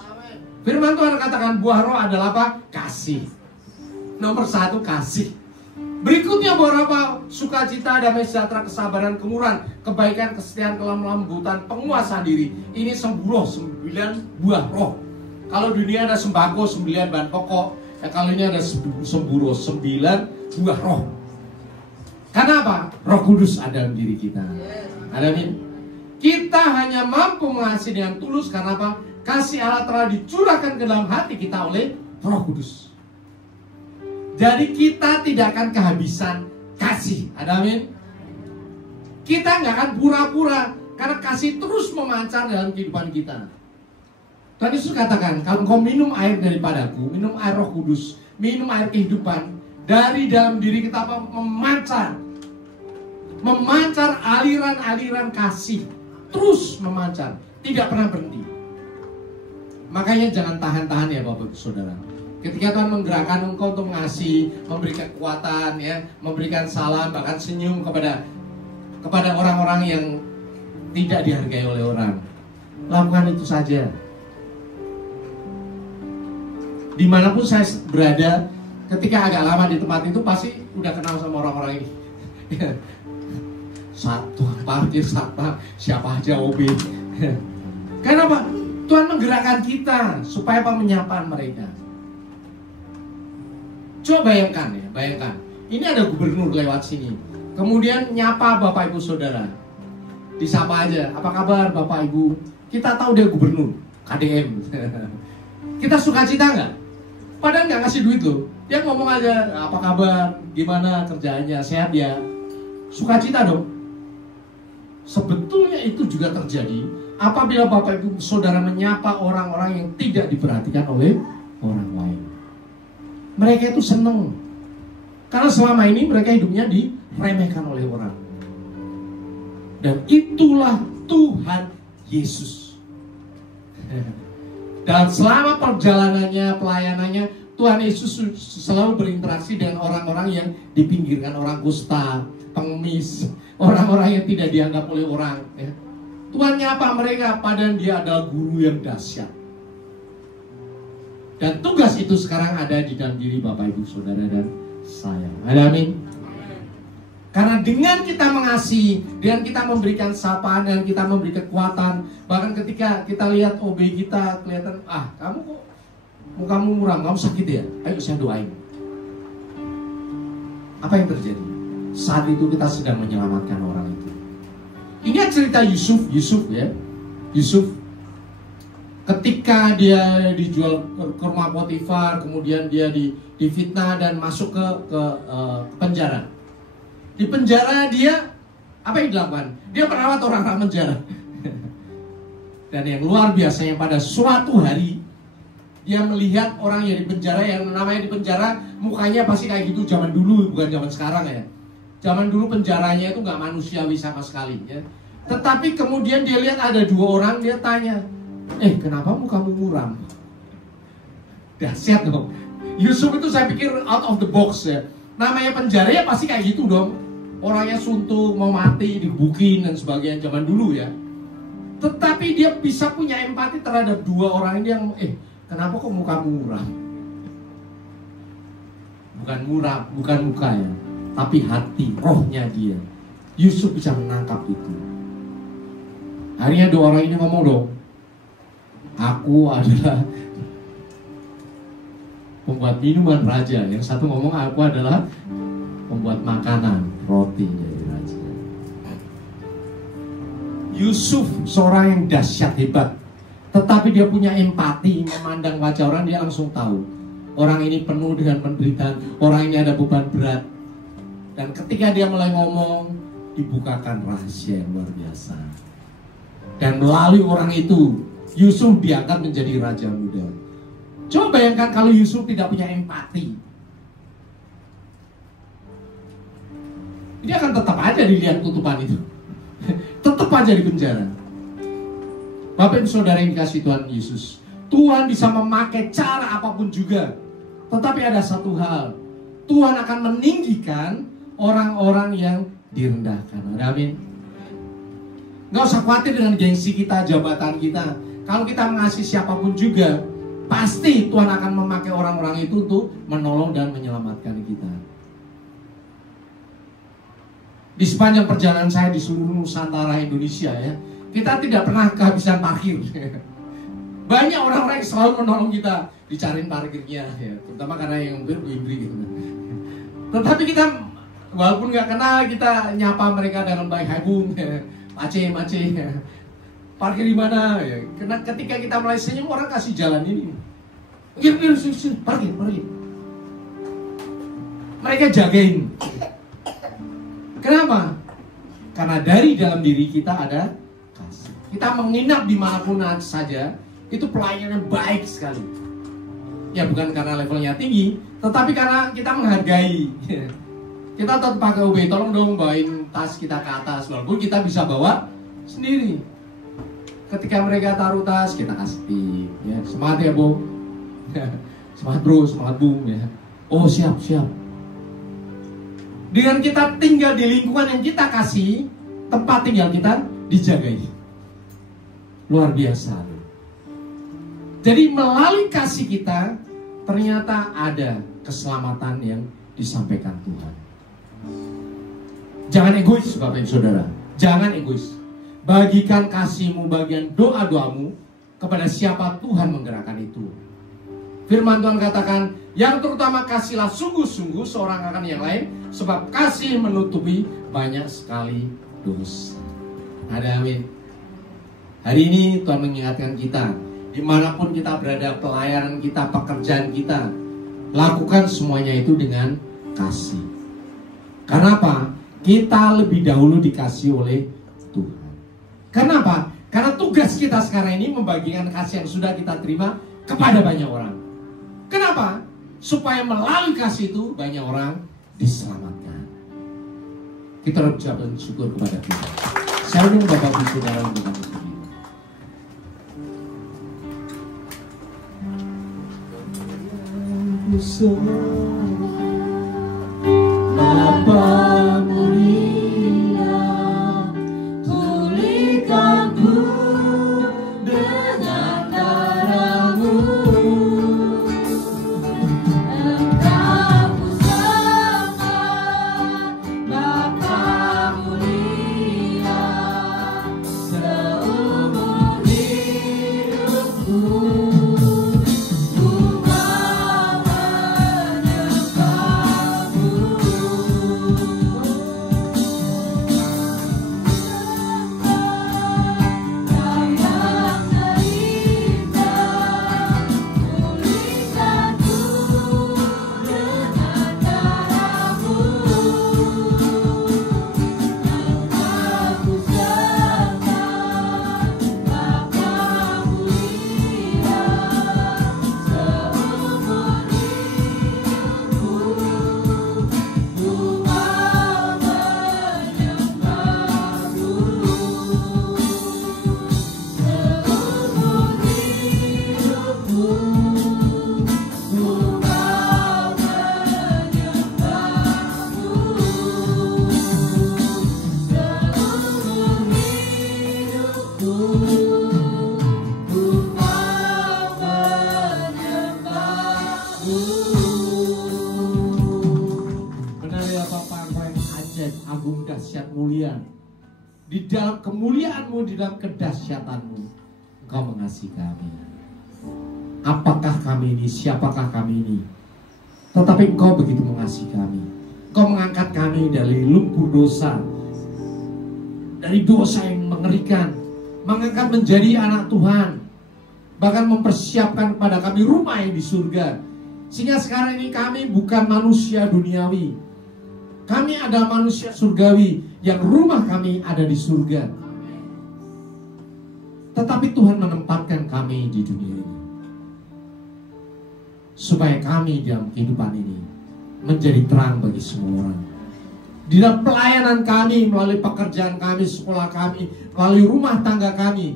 Firman Tuhan katakan buah roh adalah apa? Kasih. Nomor 1 kasih. Berikutnya buah apa? Sukacita, damai sejahtera, kesabaran, kemurahan, kebaikan, kesetiaan, kelembutan, penguasaan diri. Ini 9 buah roh. Kalau dunia ada sembako 9 bahan pokok, kalau ini ada 9 buah roh. Karena apa? Roh Kudus ada dalam diri kita. Amin. Kita hanya mampu mengasihi dengan tulus karena apa? Kasih Allah telah dicurahkan ke dalam hati kita oleh Roh Kudus. Jadi kita tidak akan kehabisan kasih. Amin. Kita nggak akan pura-pura karena kasih terus memancar dalam kehidupan kita. Tuhan Yesus katakan, kalau engkau minum air daripadaku, minum air Roh Kudus, minum air kehidupan, dari dalam diri kita apa? Memancar aliran-aliran kasih, terus memancar, tidak pernah berhenti. Makanya jangan tahan-tahan ya Bapak Saudara. Ketika Tuhan menggerakkan engkau untuk mengasihi, memberi kekuatan, ya, memberikan salam, bahkan senyum kepada orang-orang yang tidak dihargai oleh orang, lakukan itu saja. Dimanapun saya berada, ketika agak lama di tempat itu pasti udah kenal sama orang-orang ini. Satu parkir sapa, siapa aja OB. Kenapa? Tuhan menggerakkan kita supaya apa? Menyapa mereka. Coba bayangkan ya, bayangkan. Ini ada gubernur lewat sini. Kemudian nyapa Bapak Ibu Saudara. Disapa aja, apa kabar Bapak Ibu? Kita tahu dia gubernur, KDM. Kita sukacita nggak? Padahal nggak ngasih duit loh. Dia ngomong aja, apa kabar, gimana kerjaannya, sehat ya. Sukacita dong. Sebetulnya itu juga terjadi apabila Bapak Ibu Saudara menyapa orang-orang yang tidak diperhatikan oleh orang lain. Mereka itu senang. Karena selama ini mereka hidupnya diremehkan oleh orang. Dan itulah Tuhan Yesus. Dan selama perjalanannya, pelayanannya, Tuhan Yesus selalu berinteraksi dengan orang-orang yang dipinggirkan, orang kusta, pengemis, orang-orang yang tidak dianggap oleh orang. Tuhan nyapa mereka, padahal dia adalah guru yang dahsyat. Dan tugas itu sekarang ada di dalam diri Bapak Ibu Saudara dan saya. Amin. Karena dengan kita mengasihi, dengan kita memberikan sapaan, dan kita memberi kekuatan, bahkan ketika kita lihat OB kita kelihatan, kamu kok mukamu muram, kamu sakit ya? Ayo saya doain. Apa yang terjadi? Saat itu kita sedang menyelamatkan orang itu. Ingat cerita Yusuf ya. Yusuf ketika dia dijual ke rumah Potifar, kemudian dia difitnah dan masuk ke penjara. Di penjara dia, apa yang dilakukan? Dia merawat orang-orang penjara. Dan yang luar biasanya pada suatu hari, dia melihat orang yang di penjara, yang namanya di penjara, mukanya pasti kayak gitu zaman dulu, bukan zaman sekarang ya. Zaman dulu penjaranya itu nggak manusiawi sama sekali ya. Tetapi kemudian dia lihat ada 2 orang, dia tanya, kenapa mukamu muram? Dahsyat dong. Yusuf itu saya pikir out of the box ya. Namanya penjara ya pasti kayak gitu dong. Orangnya suntuk, mau mati, digebukin dan sebagainya zaman dulu ya. Tetapi dia bisa punya empati terhadap 2 orang ini yang, kenapa kok mukamu muram? Bukan muram, bukan mukanya, tapi hati, rohnya dia. Yusuf bisa menangkap itu. Akhirnya 2 orang ini ngomong dong, aku adalah pembuat minuman raja. Yang satu ngomong, aku adalah pembuat makanan, roti dari raja. Yusuf seorang yang dahsyat, hebat. Tetapi dia punya empati, memandang wajah orang, dia langsung tahu orang ini penuh dengan penderitaan, orang ini ada beban berat. Dan ketika dia mulai ngomong, dibukakan rahasia yang luar biasa. Dan melalui orang itu, Yusuf diangkat menjadi raja muda. Coba bayangkan kalau Yusuf tidak punya empati. Dia akan tetap aja dilihat tutupan itu. Tetap aja di penjara. Bapak Ibu Saudara yang dikasih Tuhan Yesus, Tuhan bisa memakai cara apapun juga. Tetapi ada satu hal, Tuhan akan meninggikan orang-orang yang direndahkan. Amin. Nggak usah khawatir dengan gengsi kita, jabatan kita. Kalau kita mengasihi siapapun juga, pasti Tuhan akan memakai orang-orang itu untuk menolong dan menyelamatkan kita. Di sepanjang perjalanan saya di seluruh Nusantara Indonesia ya, kita tidak pernah kehabisan parkir. Banyak orang-orang yang selalu menolong kita, dicariin parkirnya ya, terutama karena yang beri gitu. Tetapi kita walaupun nggak kenal, kita nyapa mereka dengan baik. Hai Bung, Mace, parkir di mana ya? Karena ketika kita mulai senyum, orang kasih jalan ini. Parkir. Mereka jagain. Kenapa? Karena dari dalam diri kita ada kasih. Kita menginap dimanapun saja, itu pelayanannya baik sekali. Ya bukan karena levelnya tinggi, tetapi karena kita menghargai. Kita tetap pakai UB, tolong dong bawain tas kita ke atas, walaupun kita bisa bawa sendiri. Ketika mereka taruh tas, kita kasih tip. Ya, semangat ya Bu. Semangat bro, semangat Bung ya. Oh siap. Dengan kita tinggal di lingkungan yang kita kasih, tempat tinggal kita dijagai. Luar biasa. Jadi melalui kasih kita, ternyata ada keselamatan yang disampaikan Tuhan. Jangan egois Bapak Ibu Saudara. Jangan egois. Bagikan kasihmu, bagian doa-doamu kepada siapa Tuhan menggerakkan itu. Firman Tuhan katakan, yang terutama kasihlah sungguh-sungguh seorang akan yang lain, sebab kasih menutupi banyak sekali dosa. Ada amin. Hari ini Tuhan mengingatkan kita, dimanapun kita berada, pelayanan kita, pekerjaan kita, lakukan semuanya itu dengan kasih. Karena apa? Kita lebih dahulu dikasih oleh Tuhan. Kenapa? Karena tugas kita sekarang ini membagikan kasih yang sudah kita terima kepada banyak orang. Kenapa? Supaya melalui kasih itu banyak orang diselamatkan. Kita ucapkan syukur kepada Tuhan. Saya ingin Bapak Ibu Saudara untuk kami. Bapa mulia, pulihkanku dengan darah-Mu. Engkau ku sembah, Bapa mulia, seumur hidupku. Agung, dahsyat, mulia. Di dalam kemuliaan-Mu, di dalam kedahsyatan-Mu, Engkau mengasihi kami. Apakah kami ini? Siapakah kami ini? Tetapi Engkau begitu mengasihi kami. Engkau mengangkat kami dari lumpur dosa, dari dosa yang mengerikan, mengangkat menjadi anak Tuhan, bahkan mempersiapkan kepada kami rumah yang di surga. Sehingga sekarang ini kami bukan manusia duniawi. Kami adalah manusia surgawi yang rumah kami ada di surga. Tetapi Tuhan menempatkan kami di dunia ini supaya kami dalam kehidupan ini menjadi terang bagi semua orang. Di dalam pelayanan kami, melalui pekerjaan kami, sekolah kami, melalui rumah tangga kami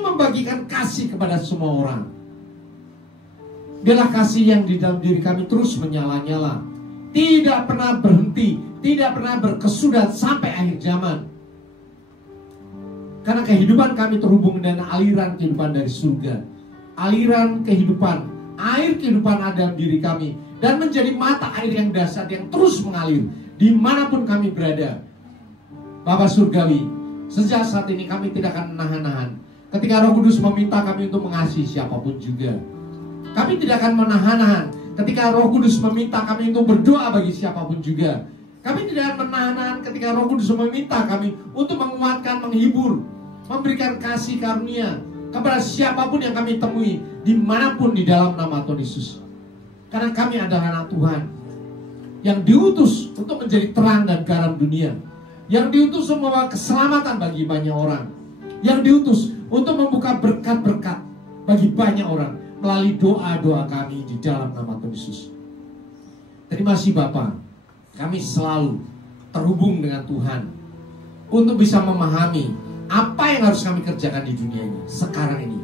membagikan kasih kepada semua orang. Biarlah kasih yang di dalam diri kami terus menyala-nyala. tidak pernah berhenti, tidak pernah berkesudat sampai akhir zaman. Karena kehidupan kami terhubung dengan aliran kehidupan dari surga. Aliran kehidupan, air kehidupan ada dalam diri kami. Dan menjadi mata air yang dahsyat yang terus mengalir dimanapun kami berada. Bapa Surgawi, sejak saat ini kami tidak akan menahan-nahan. Ketika Roh Kudus meminta kami untuk mengasihi siapapun juga, kami tidak akan menahan-nahan. Ketika Roh Kudus meminta kami untuk berdoa bagi siapapun juga, kami tidak akan menahan-nahan. Ketika Roh Kudus meminta kami untuk menguatkan, menghibur, memberikan kasih karunia kepada siapapun yang kami temui, dimanapun di dalam nama Tuhan Yesus. Karena kami adalah anak Tuhan yang diutus untuk menjadi terang dan garam dunia, yang diutus untuk membawa keselamatan bagi banyak orang, yang diutus untuk membuka berkat-berkat bagi banyak orang melalui doa-doa kami di dalam nama Tuhan Yesus. Terima kasih Bapa, kami selalu terhubung dengan Tuhan untuk bisa memahami apa yang harus kami kerjakan di dunia ini sekarang ini.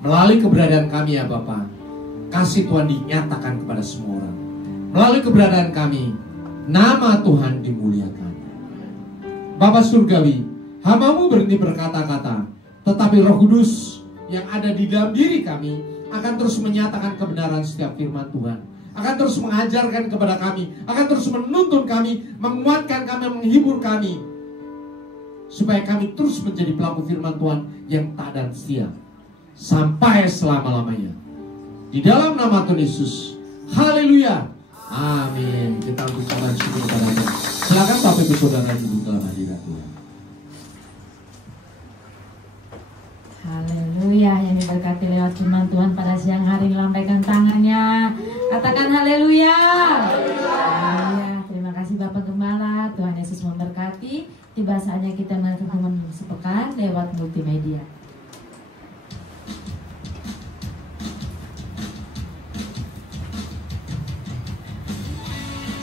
Melalui keberadaan kami ya Bapa, kasih Tuhan dinyatakan kepada semua orang. Melalui keberadaan kami, nama Tuhan dimuliakan. Bapa Surgawi, hamba-Mu berhenti berkata-kata, tetapi Roh Kudus yang ada di dalam diri kami akan terus menyatakan kebenaran setiap firman Tuhan, akan terus mengajarkan kepada kami, akan terus menuntun kami, menguatkan kami, menghibur kami, supaya kami terus menjadi pelaku firman Tuhan yang taat dan setia sampai selama-lamanya. Di dalam nama Tuhan Yesus, haleluya, amin. Kita ucapkan syukur kepada-Nya. Silakan Bapak Ibu Saudara duduk dalam hadirat Tuhan. Haleluya, yang diberkati lewat firman Tuhan pada siang hari, lambaikan tangannya, katakan haleluya. Haleluya. Terima kasih Bapak Gembala, Tuhan Yesus memberkati. Tiba saatnya kita melakukan sepekan lewat multimedia.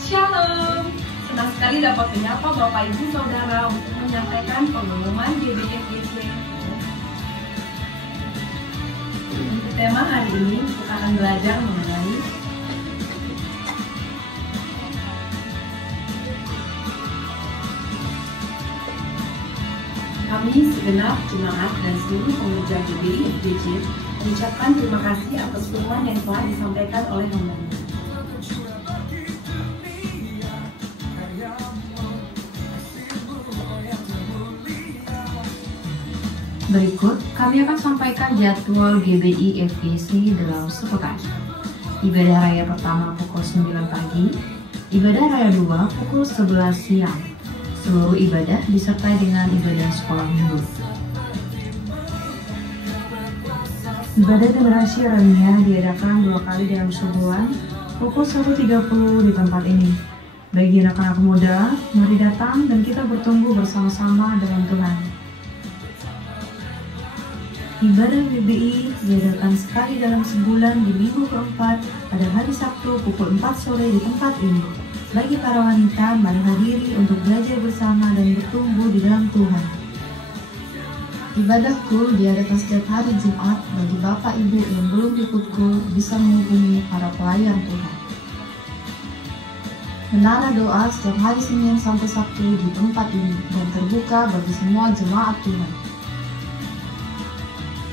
Shalom, senang sekali dapat menyapa Bapak Ibu Saudara untuk menyampaikan pengumuman GBFGC. Untuk tema hari ini kita akan belajar mengenai kami segenap jemaat dan seluruh pekerja GBFGC mengucapkan terima kasih atas firman yang telah disampaikan oleh hamba-Nya. Berikut kami akan sampaikan jadwal GBI FGC dalam sepekan. Ibadah raya pertama pukul 9 pagi, ibadah raya 2 pukul 11 siang. Seluruh ibadah disertai dengan ibadah sekolah minggu. Ibadah generasi Rania diadakan 2 kali dalam sebulan pukul 1.30 di tempat ini. Bagi anak-anak muda, mari datang dan kita bertumbuh bersama-sama dengan Tuhan. Ibadah GBI diadakan sekali dalam sebulan di minggu keempat pada hari Sabtu pukul 4 sore di tempat ini. Bagi para wanita, mari hadiri untuk belajar bersama dan bertumbuh di dalam Tuhan. Ibadah kul diadakan setiap hari Jumat. Bagi Bapak Ibu yang belum ikut kul bisa menghubungi para pelayan Tuhan. Menara doa setiap hari Senin sampai Sabtu di tempat ini dan terbuka bagi semua jemaat Tuhan.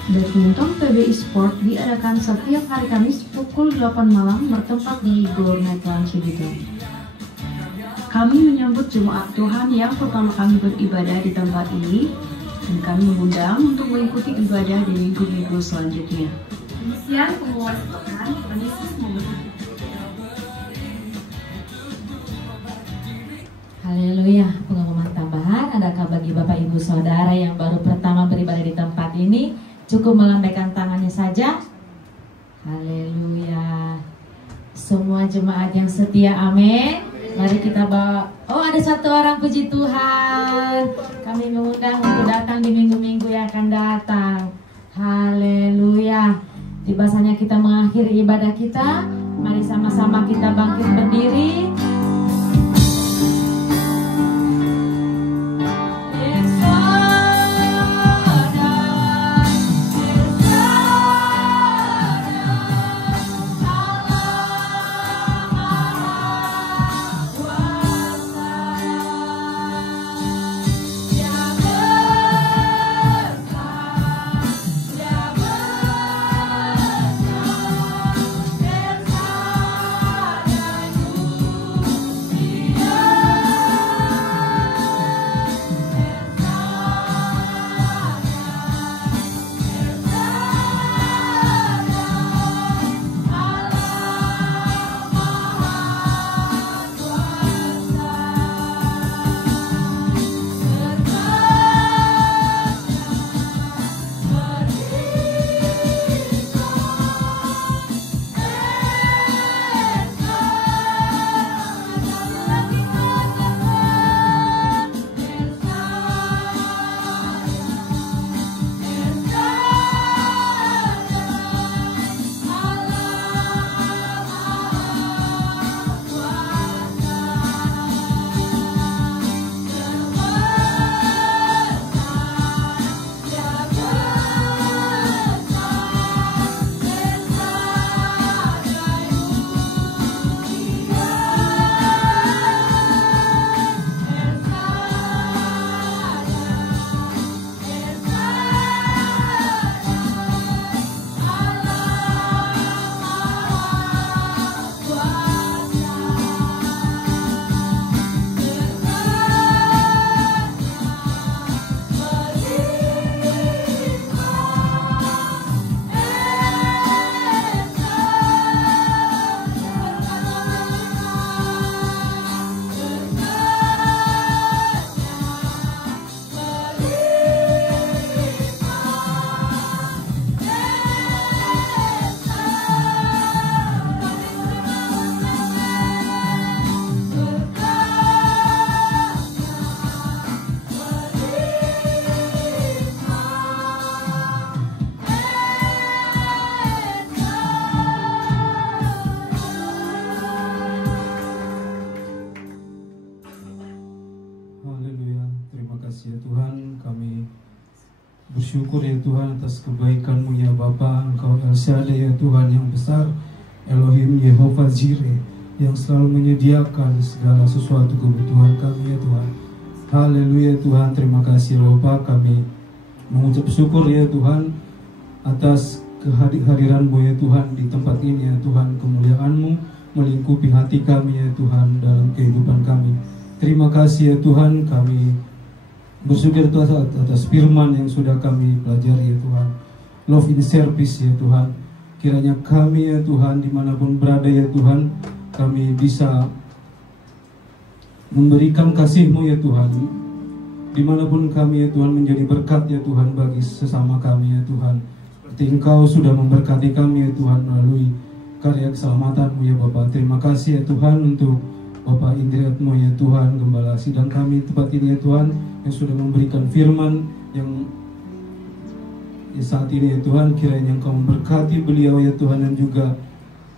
Badminton PBI Sport diadakan setiap hari Kamis pukul 8 malam bertempat di Gor Netland Cibidung. Kami menyambut jemaat Tuhan yang pertama kali beribadah di tempat ini dan kami mengundang untuk mengikuti ibadah di minggu-minggu selanjutnya. Demikian pengumuman sepekan, Tuhan Yesus memberkati. Haleluya. Pengumuman tambahan, adakah bagi Bapak Ibu Saudara yang baru pertama beribadah di tempat ini cukup melambaikan tangannya saja? Haleluya. Semua jemaat yang setia, amin. Mari kita bawa. Oh, ada satu orang, puji Tuhan. Kami mengundang untuk datang di minggu-minggu yang akan datang. Haleluya. Tiba saatnya kita mengakhiri ibadah kita. Mari sama-sama kita bangkit berdiri. kasih ya Tuhan, kami bersyukur ya Tuhan atas kebaikan-Mu ya Bapa. Engkau El Shaddai ya Tuhan yang besar, Elohim Yehovah Jireh, yang selalu menyediakan segala sesuatu kebutuhan kami ya Tuhan. Haleluya Tuhan, terima kasih Bapa. Kami mengucap syukur ya Tuhan atas kehadiran-Mu ya Tuhan di tempat ini ya Tuhan. Kemuliaan-Mu melingkupi hati kami ya Tuhan dalam kehidupan kami. Terima kasih ya Tuhan, kami bersyukur atas firman yang sudah kami pelajari ya Tuhan. Love in service ya Tuhan. Kiranya kami ya Tuhan dimanapun berada ya Tuhan, kami bisa memberikan kasih-Mu ya Tuhan. Dimanapun kami ya Tuhan menjadi berkat ya Tuhan bagi sesama kami ya Tuhan. Seperti Engkau sudah memberkati kami ya Tuhan melalui karya keselamatan-Mu ya Bapa. Terima kasih ya Tuhan untuk Bapak Indriatmo ya Tuhan, Gembala sidang kami tempat ini ya Tuhan, yang sudah memberikan firman yang saat ini ya Tuhan. Kiranya Engkau memberkati beliau ya Tuhan, dan juga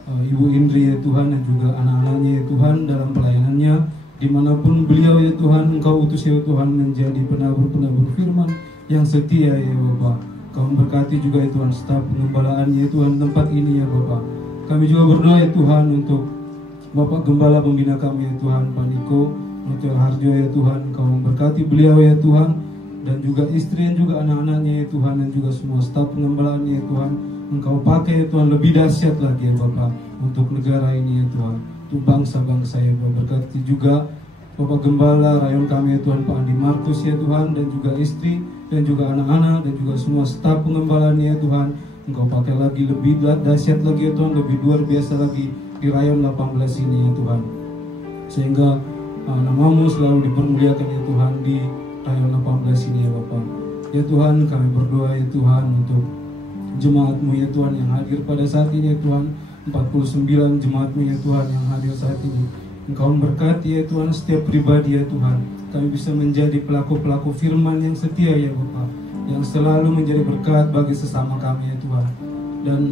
Ibu Indri ya Tuhan, dan juga anak-anaknya ya Tuhan dalam pelayanannya. Dimanapun beliau ya Tuhan, Engkau utus ya Tuhan menjadi penabur-penabur firman yang setia ya Bapak. Engkau memberkati juga ya Tuhan staf pengembalaannya ya Tuhan tempat ini ya Bapak. Kami juga berdoa ya Tuhan untuk Bapak Gembala Pembina kami ya Tuhan, Pak Niko Notel Harjo ya Tuhan. Engkau memberkati beliau ya Tuhan, dan juga istri dan juga anak-anaknya ya Tuhan, dan juga semua staf pengembalaannya ya Tuhan. Engkau pakai ya Tuhan lebih dahsyat lagi ya Bapak untuk negara ini ya Tuhan, untuk bangsa-bangsa ya Bapak. Berkati juga Bapak Gembala rayon kami ya Tuhan, Pak Andi Markus ya Tuhan, dan juga istri dan juga anak-anak, dan juga semua staf pengembalaannya ya Tuhan. Engkau pakai lagi lebih dahsyat lagi ya Tuhan, lebih luar biasa lagi di rayon 18 ini ya Tuhan, sehingga nama-Mu selalu dipermuliakan ya Tuhan di rayon 18 ini ya Bapak. Ya Tuhan, kami berdoa ya Tuhan untuk jemaat-Mu ya Tuhan yang hadir pada saat ini ya Tuhan, 49 jemaat-Mu ya Tuhan yang hadir saat ini. Engkau memberkati ya Tuhan setiap pribadi ya Tuhan. Kami bisa menjadi pelaku-pelaku firman yang setia ya Bapak, yang selalu menjadi berkat bagi sesama kami ya Tuhan. Dan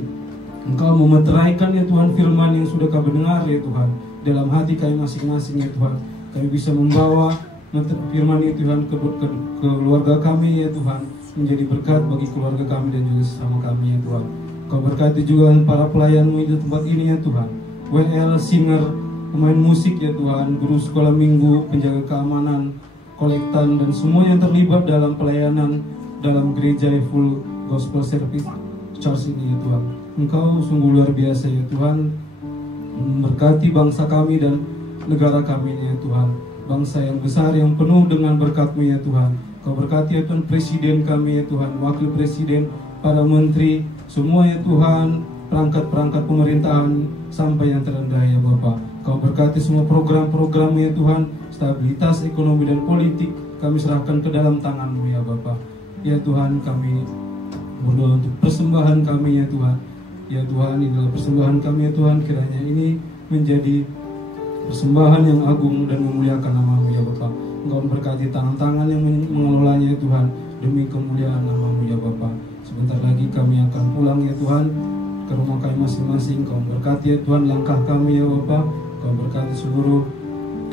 Engkau memeteraikan ya Tuhan firman yang sudah kami dengar ya Tuhan dalam hati kami masing-masing ya Tuhan. Kami bisa membawa firman ya Tuhan ke keluarga kami ya Tuhan, menjadi berkat bagi keluarga kami dan juga sesama kami ya Tuhan. Kau berkati juga para pelayan-Mu di tempat ini ya Tuhan, WL, singer, pemain musik ya Tuhan, guru sekolah minggu, penjaga keamanan, kolektan, dan semua yang terlibat dalam pelayanan dalam gereja full gospel service church ini ya Tuhan. Engkau sungguh luar biasa ya Tuhan, memberkati bangsa kami dan negara kami ya Tuhan, bangsa yang besar yang penuh dengan berkat-Mu ya Tuhan. Kau berkati ya Tuhan presiden kami ya Tuhan, wakil presiden, para menteri, semua ya Tuhan, perangkat-perangkat pemerintahan sampai yang terendah ya Bapak. Kau berkati semua program-program ya Tuhan, stabilitas ekonomi dan politik kami serahkan ke dalam tangan-Mu ya Bapak. Ya Tuhan, kami berdoa untuk persembahan kami ya Tuhan. Ya Tuhan, inilah persembahan kami ya Tuhan, kiranya ini menjadi persembahan yang agung dan memuliakan nama-Mu ya Bapak. Engkau memberkati tangan-tangan yang mengelolanya ya Tuhan, demi kemuliaan nama-Mu ya Bapak. Sebentar lagi kami akan pulang ya Tuhan ke rumah kami masing-masing. Kau memberkati ya Tuhan langkah kami ya Bapak. Kau berkati seluruh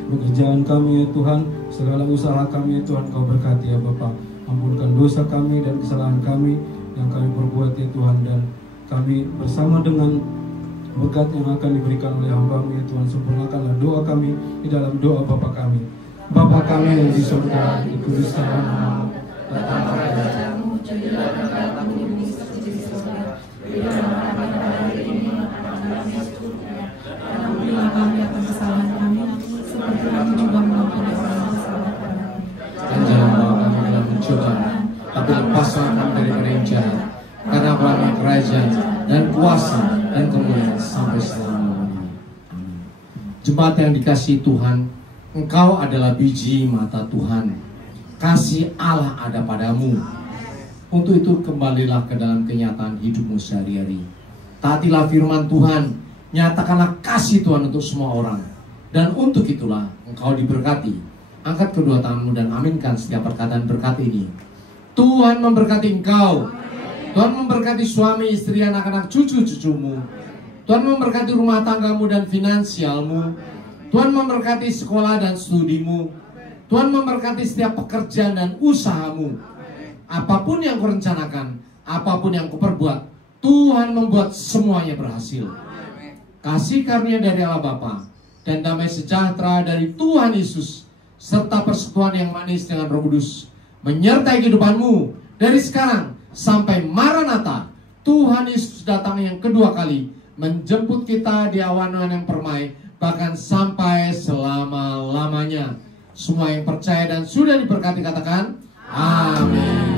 pekerjaan kami ya Tuhan, segala usaha kami ya Tuhan. Kau berkati ya Bapak. Ampunkan dosa kami dan kesalahan kami yang kami perbuat ya Tuhan, dan kami bersama dengan berkat yang akan diberikan oleh hamba-Mu ya Tuhan, sempurnakanlah doa kami di dalam doa Bapa kami. Bapa kami yang di surga, dikuduskanlah nama-Mu, datanglah kerajaan-Mu, jadilah kehendakmu di bumi seperti di surga. Berikanlah kami pada hari ini makanan kami secukupnya, dan ampunilah kami akan kesalahan kami, seperti kami juga mengampuni orang yang bersalah kepada kami. Dan jangan bawa kami dalam pencobaan, tapi lepaslah kami daripada yang jahat. Karena Engkau kerajaan dan kuasa dan kemuliaan sampai selama-lamanya. Jemaat yang dikasihi Tuhan, engkau adalah biji mata Tuhan. Kasih Allah ada padamu. Untuk itu kembalilah ke dalam kenyataan hidupmu sehari-hari. Taatilah firman Tuhan, nyatakanlah kasih Tuhan untuk semua orang. Dan untuk itulah engkau diberkati. Angkat kedua tanganmu dan aminkan setiap perkataan berkat ini. Tuhan memberkati engkau. Tuhan memberkati suami, istri, anak-anak, cucu-cucumu. Tuhan memberkati rumah tanggamu dan finansialmu. Tuhan memberkati sekolah dan studimu. Tuhan memberkati setiap pekerjaan dan usahamu. Apapun yang kau rencanakan, apapun yang kau perbuat, Tuhan membuat semuanya berhasil. Kasih karunia dari Allah Bapa dan damai sejahtera dari Tuhan Yesus serta persekutuan yang manis dengan Roh Kudus menyertai kehidupanmu dari sekarang sampai Maranatha. Tuhan Yesus datang yang kedua kali menjemput kita di awan-awan yang permai, bahkan sampai selama-lamanya. Semua yang percaya dan sudah diberkati katakan amin.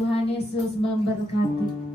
Tuhan Yesus memberkati.